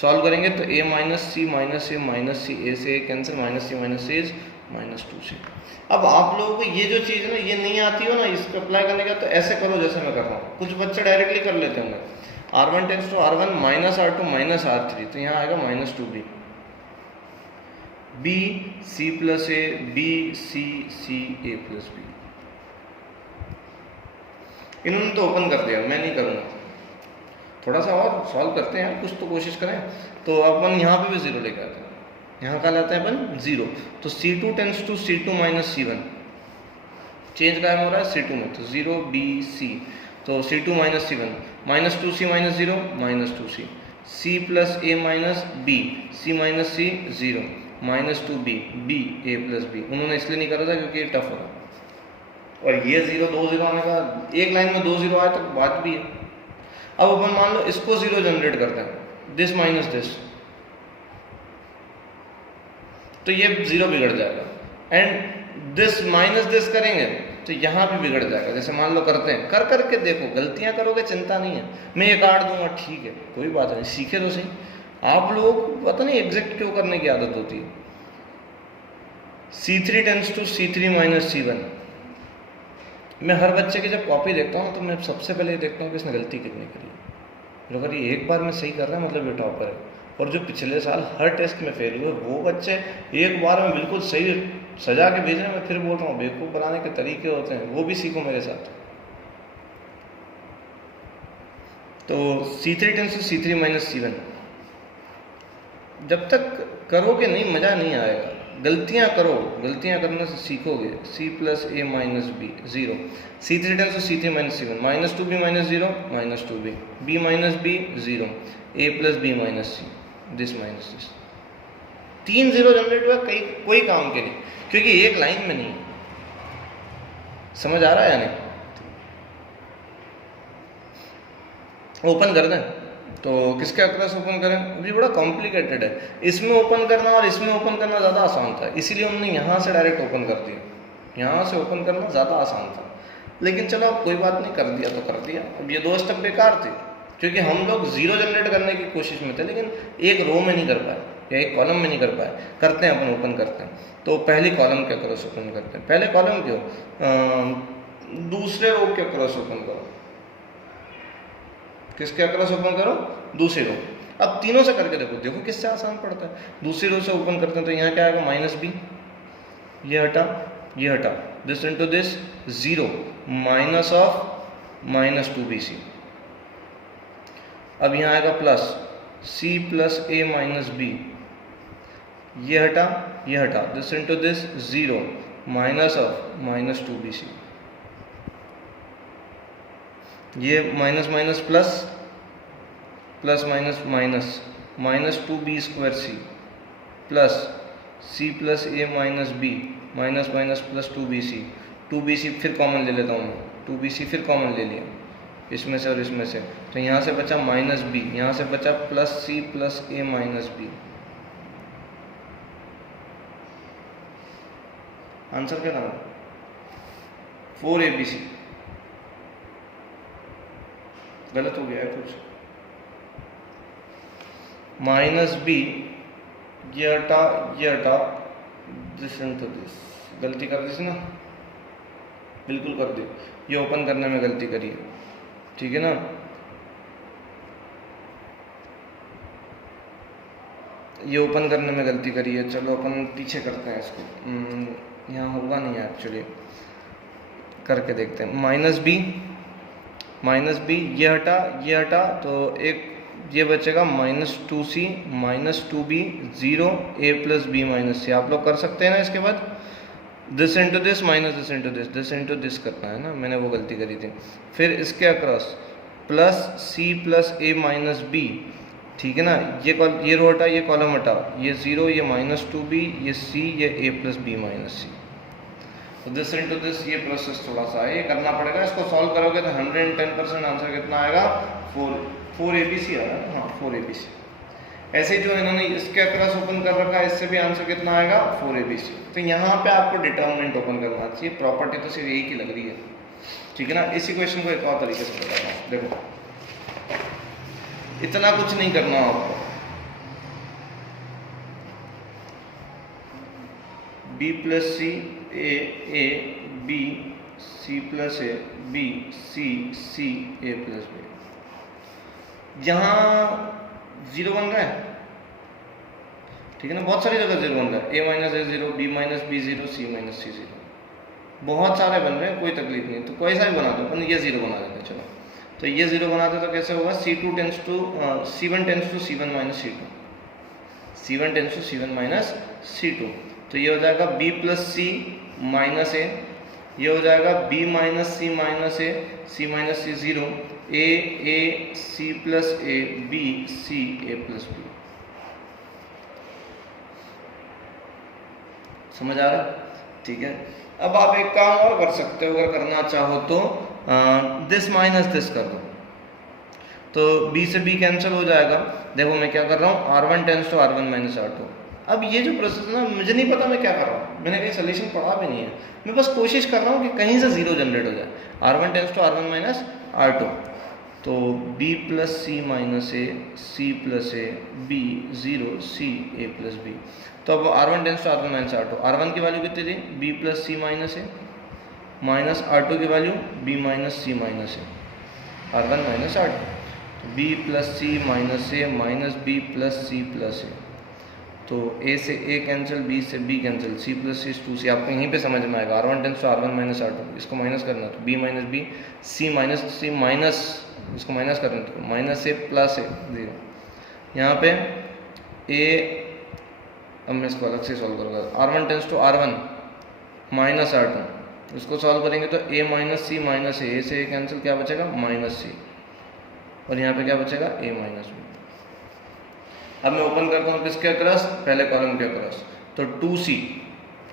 सॉल्व करेंगे तो a minus C minus A minus C, A से cancel, minus C minus C is minus 2c। अब आप लोगों को ये जो चीज़ है ना ये नहीं आती हो ना, इसको अप्लाई करने का तो ऐसे करो जैसे मैं कर रहा हूँ। कुछ बच्चे डायरेक्टली कर लेते हैं, r1 tends to r1 minus r2 minus r3, तो यहाँ आएगा minus 2b, b c plus A b c c a plus b। इन्होंने तो ओपन कर दिया, मैं नहीं करूँगा, थोड़ा सा और सॉल्व करते हैं, कुछ तो कोशिश करें। तो अपन यहाँ पे भी 0 लेके आते हैं, यहाँ का लाते हैं अपन 0, तो c2 tense to c2 minus c1, change गायब हो रहा है c2 में, तो 0 b c, तो c2 minus c1 minus 2c minus 0 minus 2c, c plus a minus b, c minus c 0 minus 2b b a plus b। उन्होंने इसलिए नहीं करा था क्योंकि ये टफ होगा, और ये 0 2 0 आने का, एक लाइन में 2 0 आए तो बात भी है। अब अपन मान लो इसको 0 जनरेट करते हैं, दिस माइनस दिस, तो ये 0 बिगड़ जाएगा, एंड दिस माइनस दिस करेंगे तो यहाँ भी बिगड़ जाएगा। जैसे मान लो करते हैं, कर करके देखो, गलतियाँ करोगे चिंता नहीं है, मैं ये काट दूंगा ठीक है, कोई बात नहीं, सीखे तो सही। आप लोग पता नहीं एग्जैक्ट क्यों करने की आदत होती है, C3 tends to C3 minus C1। मैं हर बच्चे की जब कॉपी देखता हूँ तो मैं सबसे पहले ये देखता हूँ कि इसने गलती कितनी करी है। अगर ये एक बार में सही कर रहा है मतलब ये टॉपर है। और जो पिछले साल हर टेस्ट में फेल हुए वो बच्चे एक बार में बिल्कुल सही सजा के भेज रहे हैं। मैं फिर बोल रहा हूँ बेवकूफ़ बनाने के तरीके होते हैं, वो भी सीखो मेरे साथ। तो C3 tends to C3 minus C1 जब तक करोगे नहीं मज़ा नहीं आएगा। गलतियाँ करो, गलतियाँ करने से सीखोगे। C plus A minus B 0। C3 tends to C3 minus C1 minus 2B minus 0 minus 2B B minus B 0 A plus B minus C this minus this. 3 0 generate हुआ कोई काम के नहीं, क्योंकि एक लाइन में नहीं। समझ आ रहा है या नहीं? ओपन कर दें तो किसके अक्रॉस ओपन करें? अभी बड़ा कॉम्प्लिकेटेड है। इसमें ओपन करना और इसमें ओपन करना ज़्यादा आसान था, इसीलिए हमने यहाँ से डायरेक्ट ओपन कर दिया। यहाँ से ओपन करना ज़्यादा आसान था, लेकिन चलो अब कोई बात नहीं, कर दिया तो कर दिया। अब ये 2 स्टेप बेकार थे क्योंकि हम लोग 0 जनरेट करने की कोशिश में थे, लेकिन एक रो में नहीं कर पाए या एक कॉलम में नहीं कर पाए। करते हैं अपन, ओपन करते हैं। तो पहली कॉलम के अक्रॉस ओपन करते हैं। पहले कॉलम क्यों, दूसरे रो के अक्रॉस ओपन करो। किसके अक्रॉस ओपन करो? दूसरी रो। अब तीनों से करके देखो, देखो किससे आसान पड़ता है। दूसरी रो से ओपन करते हैं तो यहाँ क्या आएगा? माइनस B, ये हटा ये हटा, this into this 0 minus of minus 2BC। अब यहाँ आएगा plus C plus A minus B, ये हटा ये हटा, this into this 0 minus of minus 2BC। ये minus minus plus, plus minus minus, minus 2B square C plus C plus A minus B, minus minus plus 2BC। 2BC फिर common ले लेता हूँ मैं, 2BC फिर कॉमन ले लिया इसमें से और इसमें से, तो यहाँ से बचा माइनस B, यहाँ से बचा plus C plus A minus B। Answer क्या था? 4ABC। गलत हो गया है कुछ। माइनस B, ये हटा ये हटा, दिस इंटू दिस। गलती कर दी थी ना, बिल्कुल कर दी। ये ओपन करने में गलती करी है, ठीक है ना। ये ओपन करने में गलती करी है। चलो अपन पीछे करते हैं इसको, यहाँ होगा नहीं एक्चुअली, करके देखते हैं। माइनस बी ये हटा तो एक ये बचेगा minus 2C minus 2B 0 A plus B minus C। आप लोग कर सकते हैं ना। इसके बाद this into this minus this into this, this into this करना है ना, मैंने वो गलती करी थी। फिर इसके across plus C plus A minus B, ठीक है ना। ये रो हटा ये कॉलम हटा, ये 0 ये माइनस 2B ये C ये A plus B minus C। तो दिस इंटू दिस, ये प्रोसेस थोड़ा सा है, ये करना पड़ेगा। इसको सॉल्व करोगे तो 110% आंसर कितना आएगा? 4ABC आएगा। हाँ 4ABC। ऐसे जो इन्होंने इसके अक्रॉस ओपन कर रखा है, इससे भी आंसर कितना आएगा? 4ABC। तो यहाँ पे आपको डिटर्मिनेंट ओपन करना चाहिए। प्रॉपर्टी तो सिर्फ एक ही लग रही है, ठीक है ना। इसी क्वेश्चन को एक और तरीके से बताता हूँ। देखो इतना कुछ नहीं करना आपको। B plus C A B C plus A B C C A plus B। यहाँ 0 बन रहा है, ठीक है ना। बहुत सारी जगह 0 बन रहा है। A minus A 0, B minus B 0, C minus C 0, बहुत सारे बन रहे हैं, कोई तकलीफ नहीं। तो कोई सा भी बना दो, अपन ये 0 बना देते। चलो तो ये 0 बना दे तो कैसे होगा? C1 tends to C1 minus C2, C1 tends to C1 minus C2। तो ये हो जाएगा B plus C minus A, ये हो जाएगा B minus C minus A, C minus C 0, A C plus A B C A plus B। समझ आ रहा है? ठीक है। अब आप एक काम और कर सकते हो, अगर करना चाहो तो दिस माइनस दिस कर दो, तो B से B कैंसिल हो जाएगा। देखो मैं क्या कर रहा हूँ, R1 tends to R1 minus R2। अब ये जो प्रोसेस है ना, मुझे नहीं पता मैं क्या कर रहा हूँ, मैंने कहीं सोल्यूशन पढ़ा भी नहीं है। मैं बस कोशिश कर रहा हूँ कि कहीं से 0 जनरेट हो जाए। R1 tends to R1 minus R2, तो b plus C minus A, C plus a, B 0, C A plus B. तो अब R1 tends to R1 minus R2, R1 की वैल्यू कितनी थी b plus C minus A, minus R2 की value b minus C minus A, R1 minus R2, तो b plus C minus A minus b plus C plus A, तो a से a cancel, b से b cancel, c plus C 2c। आपको यहीं पे समझ में आएगा R1 tends to R1 minus R2, इसको माइनस करना तो b minus b, c minus c minus, इसको माइनस करना तो माइनस ए प्लस ए 0। यहाँ पे a, अब मैं इसको अलग से सॉल्व करूँगा, R1 tends to R1 minus R2, इसको सॉल्व करेंगे तो a माइनस सी माइनस ए से a कैंसिल, क्या बचेगा माइनस सी, और यहाँ पे क्या बचेगा a माइनस b। अब मैं ओपन करता हूँ किसके अक्रॉस, पहले कॉलम के अक्रॉस, तो 2c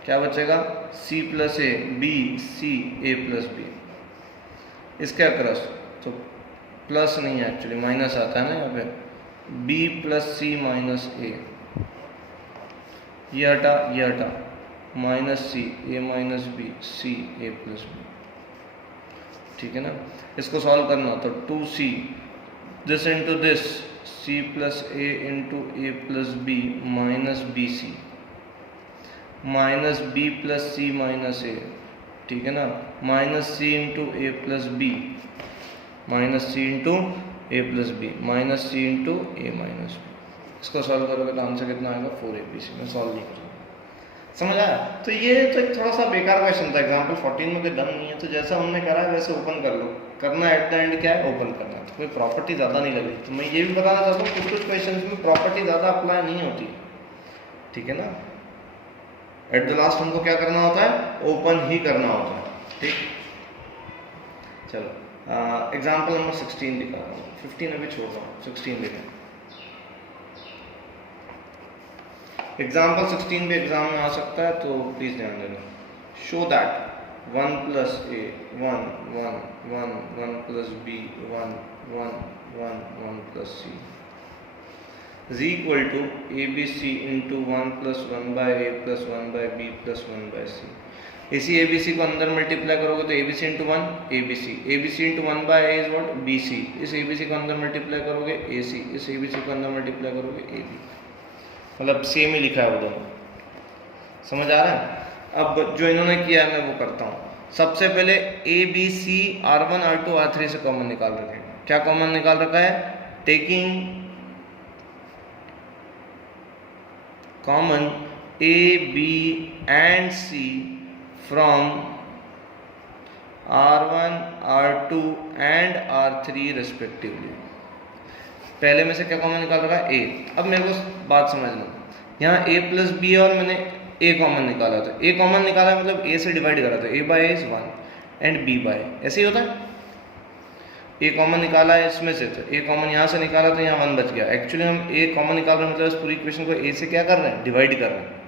क्या बचेगा c plus a B C A plus b, इसके अक्रॉस तो प्लस नहीं है एक्चुअली माइनस आता है ना यहाँ पे, b plus C minus A, ये हटा minus C A minus B C A plus B, ठीक है ना। इसको सॉल्व करना तो 2c this into this, c plus A into A plus B minus B C, minus B plus C minus A, ठीक है ना, minus C into A plus B, minus C into A plus B, minus C into A minus B. इसको solve करोगे तो answer कितना आएगा 4abc। में solve नहीं करूँगा, समझ आया। तो ये तो एक थोड़ा सा बेकार क्वेश्चन था, एग्जाम्पल 14 में कोई दम नहीं है, तो जैसा हमने करा है वैसे ओपन कर लो, करना एट द एंड क्या है ओपन करना है, तो कोई प्रॉपर्टी ज़्यादा नहीं लगी। तो मैं ये भी बताना चाहता हूँ कुछ क्वेश्चन में प्रॉपर्टी ज़्यादा अप्लाई नहीं होती, ठीक है ना। एट द लास्ट हमको क्या करना होता है, ओपन ही करना होता है, ठीक। चलो एग्जाम्पल नंबर 16 दिखा रहा हूँ, 15 अभी छोड़ रहा हूँ, 16 देखें। एग्जाम्पल 16 भी एग्जाम में आ सकता है, तो प्लीज ध्यान देना। Show that 1 plus A 1 1 1 1 plus B 1 1 1 1 plus C is equal to A B C into 1 plus 1 by A plus 1 by B plus 1 by C. इसी ए बी सी को अंदर मल्टीप्लाई करोगे तो A B C into 1 A B C into 1 by A is what B C. इस A B C को अंदर multiply करोगे ए सी, इस ए बी सी को अंदर मल्टीप्लाई करोगे ए बी, मतलब सेम ही लिखा है वो दोनों, समझ आ रहा है। अब जो इन्होंने किया है मैं वो करता हूँ। सबसे पहले A B C R1 R2 R3 से कॉमन निकाल रखे हैं। क्या कॉमन निकाल रखा है, taking common a b and c from R1 R2 and R3 respectively. पहले में से क्या कॉमन निकाल रखा है, ए। अब मेरे को बात समझना, यहाँ a प्लस बी है और मैंने a कॉमन निकाला, तो a कॉमन निकाला मतलब a से डिवाइड करा, तो a by a is 1 and b by, ऐसे ही होता है। a कॉमन निकाला है इसमें से, तो a कॉमन यहाँ से निकाला तो यहाँ 1 बच गया। एक्चुअली हम a कॉमन निकाल रहे हैं मतलब इस पूरी इक्वेशन को a से क्या कर रहे हैं, डिवाइड कर रहे हैं,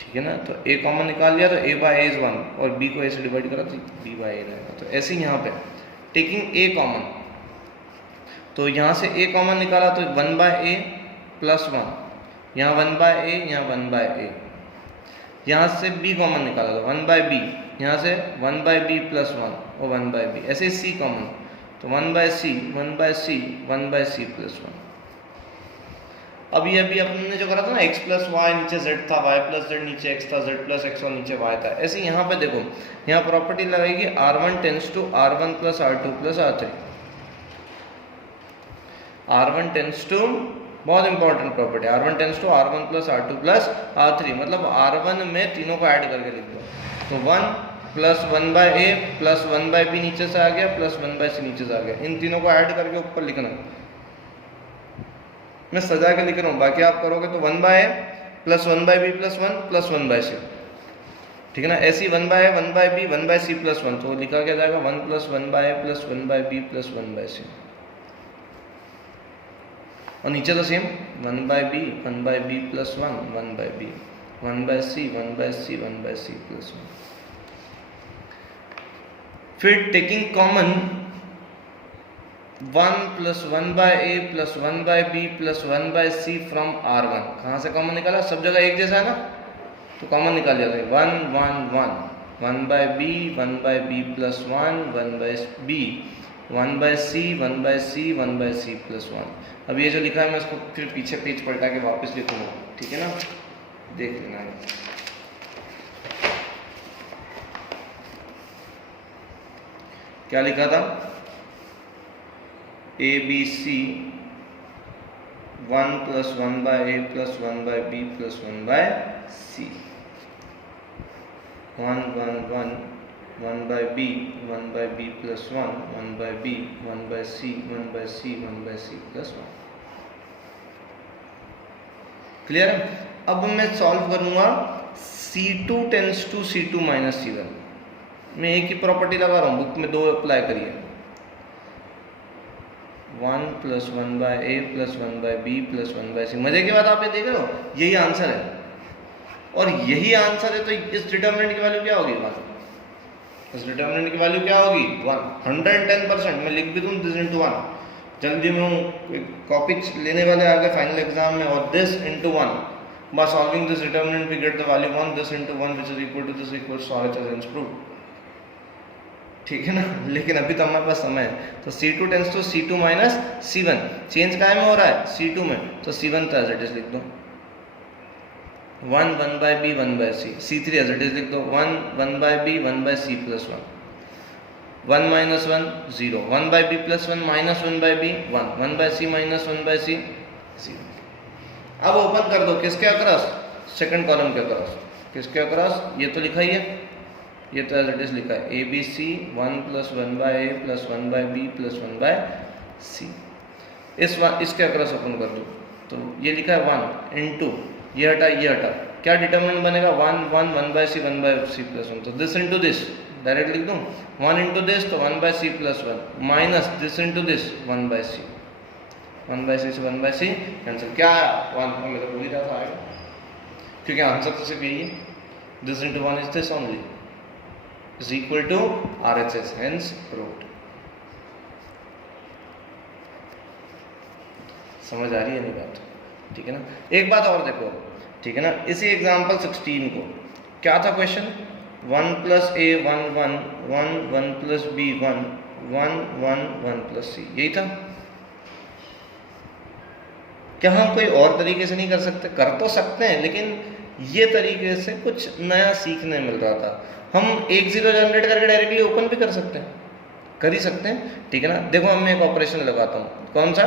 ठीक है ना। तो a कॉमन निकाल लिया तो a बाय a इज 1 और b को a से डिवाइड करा तो b बाय a रहेगा। तो ऐसे ही यहाँ पे टेकिंग a कॉमन, तो यहाँ से a कॉमन निकाला तो 1 बाय a प्लस 1, यहाँ 1 बाय a, यहाँ 1 बाय a। यहाँ से b कॉमन निकाला तो 1 बाय b, यहाँ से 1 बाय b प्लस 1 और 1 बाय b। ऐसे c कॉमन, तो 1 by c 1 by c 1 by c plus 1। अब ये अभी अपने जो करा था ना x प्लस वाई, नीचे z था, y प्लस z नीचे x था, z प्लस x और नीचे y था। ऐसे यहाँ पे देखो, यहाँ प्रॉपर्टी लगाएगी R1 tends to R1 plus R2 plus R3। R1 tends to, बहुत important property, R1 tends to R1 plus R2 plus R3, मतलब R1 में तीनों को ऐड करके लिख दो। तो 1 plus 1 by A plus 1 by B नीचे से आ गया, प्लस 1 बाय सी नीचे से आ गया। इन तीनों को ऐड करके ऊपर लिखना, मैं सजा के लिख रहा हूँ, बाकी आप करोगे तो 1 by A plus 1 by B plus 1 plus 1 by C, ठीक है ना। ऐसे ही 1 by A 1 by B 1 by C plus 1, तो लिखा क्या जाएगा 1 plus 1 by A plus 1 by B plus 1 by C. और नीचे तो same 1 by B 1 by B plus 1 1 by B 1 by C 1 by C 1 by C plus 1। फिर taking common 1 plus 1 by A plus 1 by B plus 1 by c from R1। कहाँ से common निकाला, सब जगह एक जैसा है ना, तो कॉमन निकाल लिया 1 1 1 1 by B 1 by B plus 1 1 by b 1/c plus 1। अब ये जो लिखा है मैं इसको फिर पीछे पेज पलटा के वापस लिखूंगा, ठीक है ना, देख लेना है। क्या लिखा था, ABC 1 + 1/a + 1/b + 1/c, 1 1 1 1/b 1/b + 1 1/b 1/c 1/c 1/c + 1। Clear है। अब मैं सॉल्व करूंगा C2 tends to C2 - C1। मैं एक ही प्रॉपर्टी लगा रहा हूँ, बुक में 2 अप्लाई करिए, 1 + 1/a + 1/b + 1/c। मजे की बात आप ये देख रहे हो, यही आंसर है, और यही आंसर है, तो इस डिटर्मिनेंट की वैल्यू क्या होगी, 1। इस डिटर्मिनेंट की वैल्यू क्या होगी, 1। 110%। मैं लिख भी दूँ दिस इंटू 1, जल्दी में कॉपी लेने वाले आगे फाइनल एग्जाम में, और this into 1, by solving this determinant we get the value 1, this into 1 which is equal to this equals to RHS hence proved, ठीक है ना। लेकिन अभी तो हमारे पास समय है, तो C2 tends to C2 - C1, change काय में हो रहा है, C2 में, तो C1 तो एज इट इज लिख दो, 1 1/b 1/c, C3 as it is लिख दो, 1 1/b 1/c + 1, 1 - 1 0, 1/b + 1 - 1/b 1, 1/c - 1/c 0। अब ओपन कर दो किसके अक्रॉस, सेकंड कॉलम के अक्रॉस, किसके अक्रॉस, ये तो लिखा ही है, ये तो एज इट इज लिखा है, ABC 1 + 1/a + 1/b + 1/c। इसके अक्रॉस ओपन कर दो, तो ये लिखा है 1 इंटू, ये हटा ये हटा, क्या डिटर्मिनेंट बनेगा, 1 1 1/c 1/c + 1, तो दिस इंटू दिस डायरेक्ट लिख दूँ, 1 इंटू दिस तो 1/c + 1 minus this into this 1/c, 1/c से 1/c कैंसिल, क्या आया 1, मैं तो भूल ही रहा था आएगा, क्योंकि आंसर तो सिर्फ यही है, this into 1 is this only is equal to RHS hence proved। समझ आ रही है नहीं बात, ठीक है ना। एक बात और देखो, ठीक है ना, इसी एग्जांपल 16 को क्या था क्वेश्चन, 1 + a 1 1 1 1 + b 1 1 1 1 + c, यही था। क्या हम कोई और तरीके से नहीं कर सकते, कर तो सकते हैं, लेकिन ये तरीके से कुछ नया सीखने मिल रहा था। हम 1 0 जनरेट करके डायरेक्टली ओपन भी कर सकते हैं, कर ही सकते हैं, ठीक है ना। देखो मैं एक ऑपरेशन लगाता हूँ, कौन सा,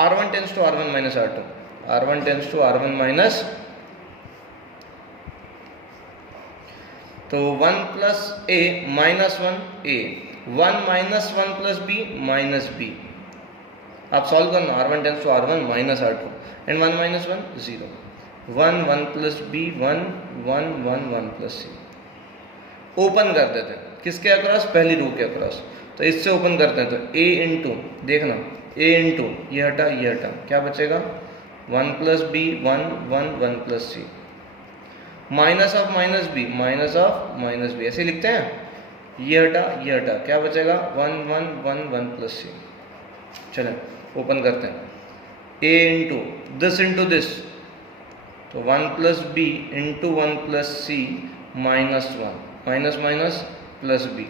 R1 tends to R1 - R2, R1 tends to R1 minus, तो 1 + a -1 a, 1 - 1 + b -b, आप सॉल्व करना, R1 tends to R1 - R2 and 1 - 1 0, 1 1 + b 1 1 1 1 + c। Open कर देते हैं किसके अक्रॉस, पहली रो के अक्रॉस, तो इससे ओपन करते हैं, तो a इंटू, देखना a इंटू ये हटा ये हटा, क्या बचेगा, 1 + b 1 1 1 + c, minus of -b minus of -b, ऐसे लिखते हैं, ये हटा क्या बचेगा, 1 1 1 1 + c। चलें ओपन करते हैं, a into this into this, तो 1 + b into 1 + c -1 minus minus plus b,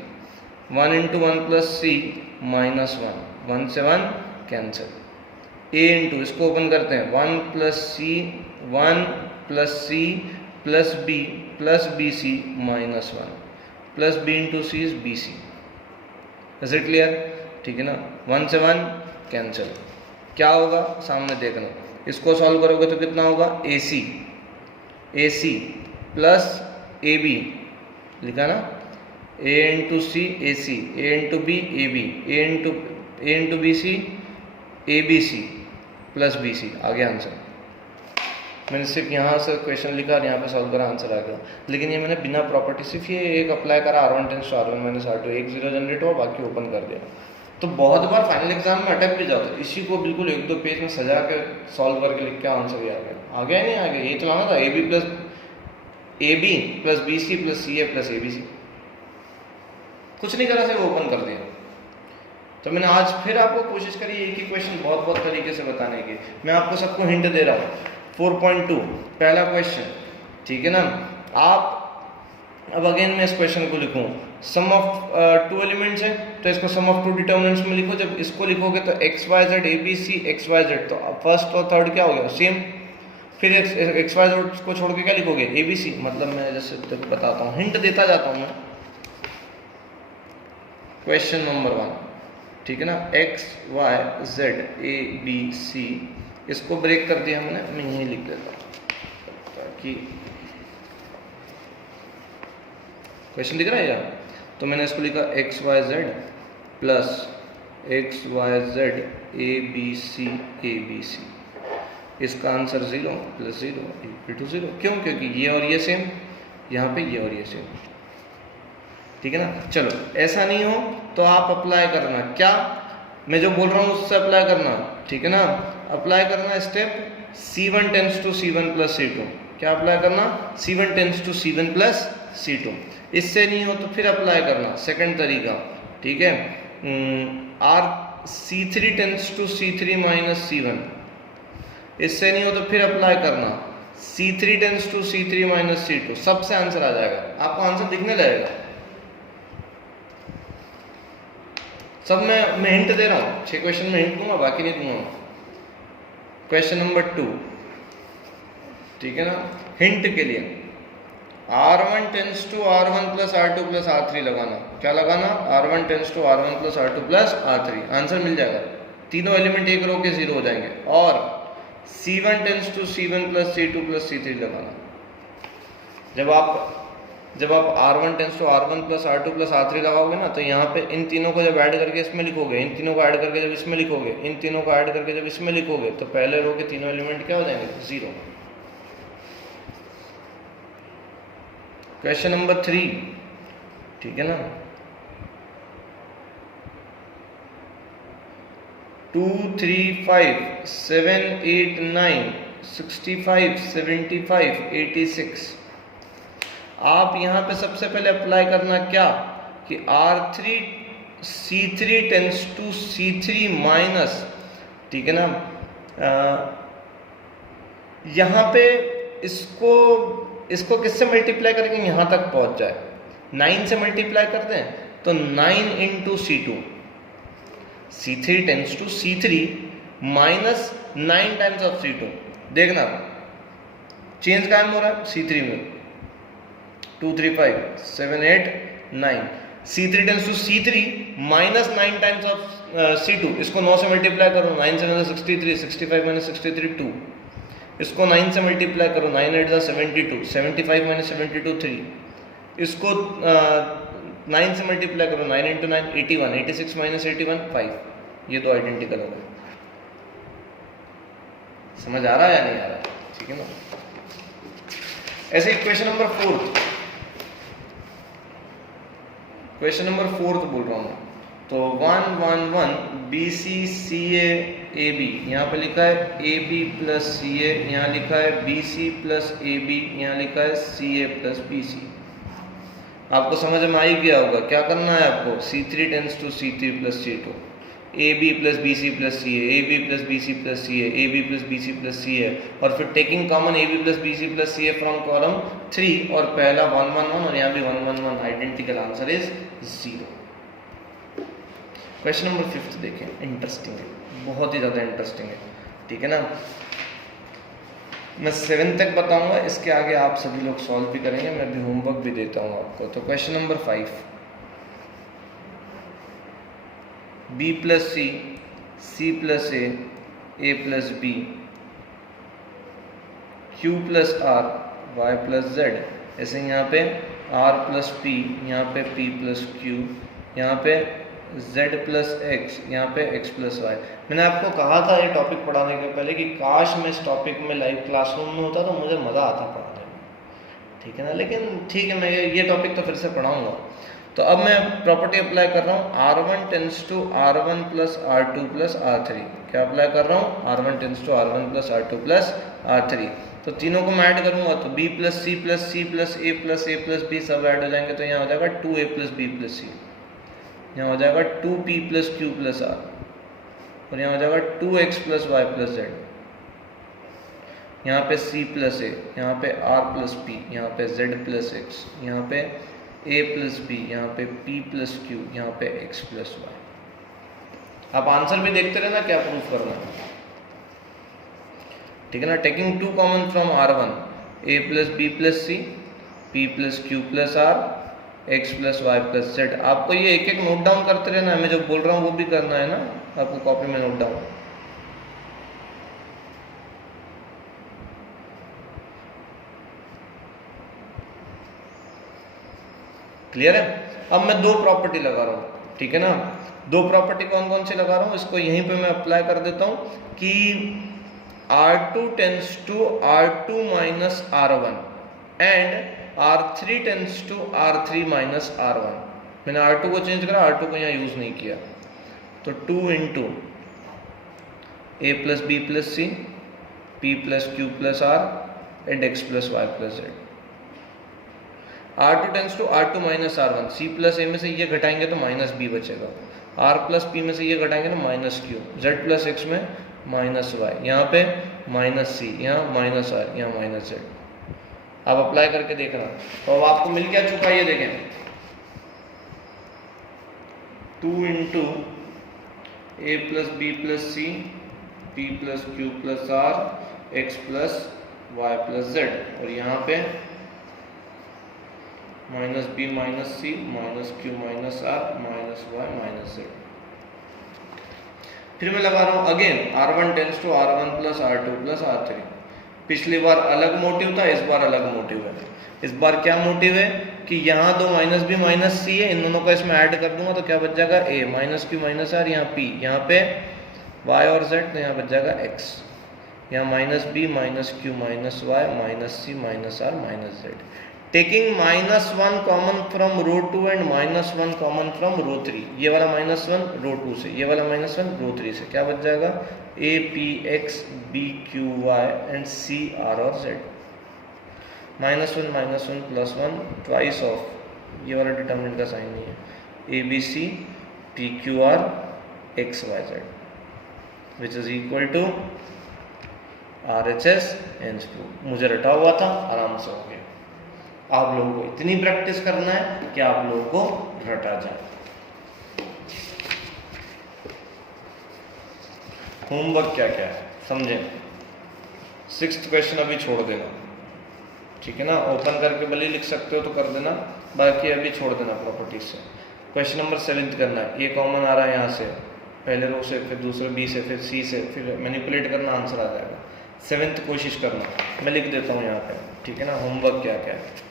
1 into 1 + c -1, 1 से 1 कैंसिल, a इंटू, इसको ओपन करते हैं, 1 + c 1 + c + b + bc -1 plus b into c is bc। Is it clear, ठीक है ना। 1 से 1 cancel, क्या होगा सामने देखना, इसको सॉल्व करोगे तो कितना होगा, AC प्लस AB, लिखा ना, a into c AC, a into b AB, a into BC ABC plus BC, आ गया आंसर। मैंने सिर्फ यहाँ से क्वेश्चन लिखा और यहाँ पे सॉल्व करा, आंसर आ गया। लेकिन ये मैंने बिना प्रॉपर्टी सिर्फ ये एक अप्लाई करा, R1 tends to R1 - R2, 1 0 generate हुआ, बाकी ओपन कर दिया। तो बहुत बार फाइनल एग्जाम में अटक भी जाओ, तो इसी को बिल्कुल 1-2 पेज में सजा के सॉल्व करके लिख के आंसर भी आ गया नहीं आ गया, ये चलाना था, AB plus BC plus CA plus ABC, कुछ नहीं करा, सिर्फ ओपन कर दिया। तो मैंने आज फिर आपको कोशिश करी एक ही क्वेश्चन बहुत तरीके से बताने की। मैं आपको सबको हिंट दे रहा हूँ। 4.2 पहला क्वेश्चन, ठीक है ना। आप अब अगेन मैं इस क्वेश्चन को लिखूँ, सम ऑफ टू एलिमेंट्स है तो इसको सम ऑफ टू डिटर्मिनेंट्स में लिखो। जब इसको लिखोगे तो x y z a B c x y z, तो फर्स्ट और थर्ड क्या हो गया सेम। फिर एक्स वाई जेड को छोड़ के क्या लिखोगे ए बी सी। मतलब मैं जैसे बताता हूँ, हिंट देता जाता हूँ मैं। क्वेश्चन नंबर 1, ठीक है ना, x y z a B c, इसको ब्रेक कर दिया हमने, मैं यहीं लिख देता हूँ ताकि क्वेश्चन दिख रहा है यार। तो मैंने इसको लिखा x y z plus x y z a B C a B c, इसका आंसर 0 प्लस 0 इक्वल टू 0। क्यों? क्योंकि ये और ये सेम, यहाँ पे ये और ये सेम, ठीक है ना। चलो ऐसा नहीं हो तो आप अप्लाई करना, क्या मैं जो बोल रहा हूँ उससे अप्लाई करना, ठीक है ना। अप्लाई करना step C1 tends to C1 plus C2। क्या अप्लाई करना? C1 tends to C1 plus C2। इससे नहीं हो तो फिर अप्लाई करना सेकंड तरीका, ठीक है, R C3 tends to C3 minus C1। इससे नहीं हो तो फिर अप्लाई करना C3 tends to C3 minus C2। सबसे आंसर आ जाएगा, आपको आंसर दिखने लगेगा। सब मैं हिंट दे रहा हूँ, 6 क्वेश्चन में हिंट दूंगा, बाकी नहीं दूंगा। क्वेश्चन नंबर 2, ठीक है ना, हिंट के लिए R1 tends to R1 plus R2 plus R3 लगाना। क्या लगाना? R1 tends to R1 plus R2 plus R3। Answer मिल जाएगा, तीनों एलिमेंट एक रो के 0 हो जाएंगे। और C1 tends to C1 plus C2 plus C3 लगाना। जब आप R1 tends to R1 plus R2 plus R3 लगाओगे ना, तो यहाँ पे इन तीनों को जब ऐड करके इसमें लिखोगे, इन तीनों को ऐड करके जब इसमें लिखोगे, इन तीनों को ऐड करके जब इसमें लिखोगे, तो पहले रो के तीनों एलिमेंट क्या हो जाएंगे? 0। क्वेश्चन नंबर 3, ठीक है ना, 2 3 5 7 8 9 65 75 86। आप यहाँ पे सबसे पहले अप्लाई करना क्या कि R3 C3 tends to C3 minus, ठीक है ना, यहाँ पे इसको किससे मल्टीप्लाई करेंगे? यहाँ तक पहुँच जाए, 9 से मल्टीप्लाई करते हैं तो 9 into C2, C3 tends to C3 minus 9 times of C2। देखना चेंज कायम हो रहा है C3 में, 2 3 5 7 8 9, C3 tends to C3 minus 9 times of C2। इसको 9 से मल्टीप्लाई करो, 9 से माइनस 63, 65 माइनस 63 2। इसको 9 से मल्टीप्लाई करो, 9 8 72, 75 माइनस 72 3। इसको 9 से मल्टीप्लाई करो, 9 इंटू 9 81, 86 माइनस 81 5। ये दो आइडेंटिकल हो गए। समझ आ रहा है या नहीं आ रहा है? ठीक है ना। ऐसे क्वेश्चन नंबर 4, क्वेश्चन नंबर 4 बोल रहा हूँ। तो 1 1 1 BC CA AB, यहाँ पे लिखा है AB प्लस CA, यहाँ लिखा है BC प्लस AB, यहाँ लिखा है CA प्लस BC। आपको समझ में आ ही गया होगा क्या करना है आपको। C3 tends to C3 plus C2, AB plus BC plus CA, AB plus BC plus CA, AB plus BC plus CA, और फिर taking common AB plus BC plus CA from column 3, और पहला 1 1 1 और यहाँ भी 1 1 1, identical answer is 0। Question number 5 देखें, interesting है, बहुत ही ज़्यादा इंटरेस्टिंग है, ठीक है ना। मैं 7 तक बताऊंगा, इसके आगे आप सभी लोग सॉल्व भी करेंगे, मैं भी होमवर्क भी देता हूँ आपको। तो question number 5, B plus C, C plus A plus B, Q plus R, Y plus Z। ऐसे यहाँ पे R प्लस P, यहाँ पे P प्लस Q, यहाँ पे Z प्लस X, यहाँ पे X प्लस Y। मैंने आपको कहा था ये टॉपिक पढ़ाने के पहले कि काश मैं इस टॉपिक में लाइव क्लासरूम में होता तो मुझे मज़ा आता पढ़ाने में, ठीक है ना। लेकिन ठीक है, मैं ये टॉपिक तो फिर से पढ़ाऊँगा। तो अब मैं प्रॉपर्टी अप्लाई कर रहा हूँ, R1 tends to R1 plus R2 plus R3। क्या अप्लाई कर रहा हूँ? R1 tends to R1 plus R2 plus R3। तो तीनों को मैं ऐड करूँगा तो B plus C plus C plus A plus A plus B सब ऐड हो जाएंगे, तो यहाँ हो जाएगा 2A plus B plus C, यहाँ हो जाएगा 2P plus Q plus R, और यहाँ हो जाएगा 2X plus Y plus Z, यहाँ पे C प्लस A, यहाँ पे R प्लस P, यहाँ पे Z प्लस X, यहाँ पे ए प्लस बी, यहाँ पे पी प्लस क्यू, यहाँ पे एक्स प्लस वाई। आप आंसर भी देखते रहना क्या प्रूफ करना है, ठीक है ना। Taking 2 common from R1, a plus B plus C, P plus Q plus r, x plus Y plus z. आपको ये एक एक नोट डाउन करते रहना है, मैं जो बोल रहा हूँ वो भी करना है ना, आपको कॉपी में नोट डाउन। क्लियर है। अब मैं 2 प्रॉपर्टी लगा रहा हूँ, ठीक है ना। 2 प्रॉपर्टी कौन कौन सी लगा रहा हूँ, इसको यहीं पे मैं अप्लाई कर देता हूँ कि R2 tends to R2 minus R1 and R3 tends to R3 minus R1। मैंने R2 को चेंज करा, R2 को यहाँ यूज नहीं किया। तो 2 into A plus B plus C, P plus Q plus R and X plus Y plus Z. R2 tends to R2 minus R1, C plus A में से ये घटाएंगे तो माइनस बी बचेगा, R प्लस पी में से ये घटाएंगे तो minus Q, Z plus X में माइनस वाई, यहाँ पे माइनस सी, यहाँ माइनस आर, यहाँ माइनस जेड। आप अप्लाई करके देखना। तो अब आपको मिल क्या चुका है, ये देखें 2 इंटू ए प्लस बी प्लस सी, P plus Q plus r, x plus Y plus z, और यहाँ पे minus B minus C minus Q minus are minus Y minus z. फिर मैं लगा रहा हूँ again R1 tends to R1 plus R2 plus R3। पिछली बार अलग मोटिव था, इस बार अलग मोटिव है। इस बार क्या मोटिव है कि यहाँ 2 माइनस बी माइनस सी है, इन दोनों को इसमें ऐड कर दूंगा तो क्या बच जाएगा, ए माइनस क्यू माइनस आर, यहाँ पी, यहाँ पे वाई और जेड, तो यहाँ बच जाएगा एक्स, यहाँ minus B minus Q minus Y minus C minus are minus Z. Taking -1 common from row 2 and -1 common from row 3, ये वाला -1 रो 2 से, ये वाला -1 रो 3 से, क्या बच जाएगा, a p x b q y and c r और जेड। -1 प्लस 1 ट्वाइस ऑफ, ये वाला डिटर्मिनेंट का साइन नहीं है, a B c p q r x y z which is equal to RHS एंड मुझे रटा हुआ था, आराम से हो गया। आप लोगों को इतनी प्रैक्टिस करना है कि आप लोगों को रटा जाए। होमवर्क क्या क्या है समझें। 6th क्वेश्चन अभी छोड़ देना, ठीक है ना। ओपन करके भले लिख सकते हो तो कर देना, बाकी अभी छोड़ देना प्रॉपर्टीज से। क्वेश्चन नंबर 7 करना है, ये कॉमन आ रहा है यहाँ से, पहले रो से, फिर दूसरे बी से, फिर सी से, फिर मैनिपुलेट करना, आंसर आ जाएगा। 7th कोशिश करना, मैं लिख देता हूँ यहाँ पे, ठीक है ना। होमवर्क क्या क्या है,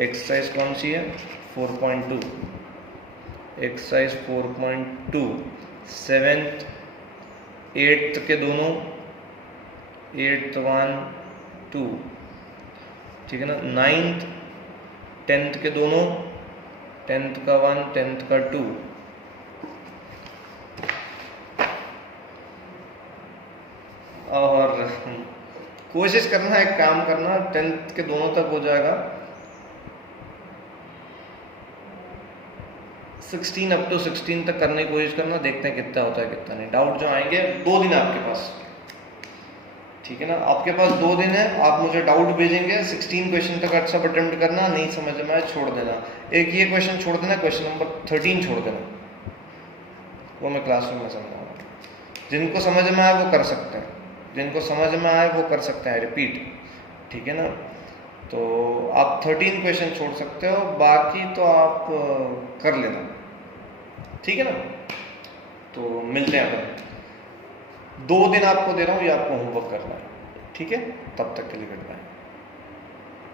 एक्सरसाइज कौन सी है 4.2, एक्सरसाइज 4.2 7th 8th के दोनों, 8th 1 2, ठीक है ना। 9th 10th के दोनों, 10th का 1 10th का 2, और कोशिश करना, एक काम करना, 10th के दोनों तक हो जाएगा, 16 अप टू 16 तक करने की कोशिश करना, देखते हैं कितना होता है कितना नहीं। डाउट जो आएंगे, 2 दिन आपके पास, ठीक है ना। आपके पास 2 दिन है, आप मुझे डाउट भेजेंगे, 16 क्वेश्चन तक अच्छा अटेम्प्ट करना, नहीं समझ में आए छोड़ देना। एक ये क्वेश्चन छोड़ देना, क्वेश्चन नंबर 13 छोड़ देना, वो मैं क्लासरूम में समझाऊंगा। जिनको समझ में आए वो कर सकते हैं, जिनको समझ में आए वो कर सकते हैं रिपीट, ठीक है ना। तो आप 13 क्वेश्चन छोड़ सकते हो, बाकी तो आप कर लेना, ठीक है ना। तो मिलते हैं अपन, 2 दिन आपको दे रहा हूँ, ये आपको होमवर्क करना है, ठीक है। तब तक के लिए गुड बाय।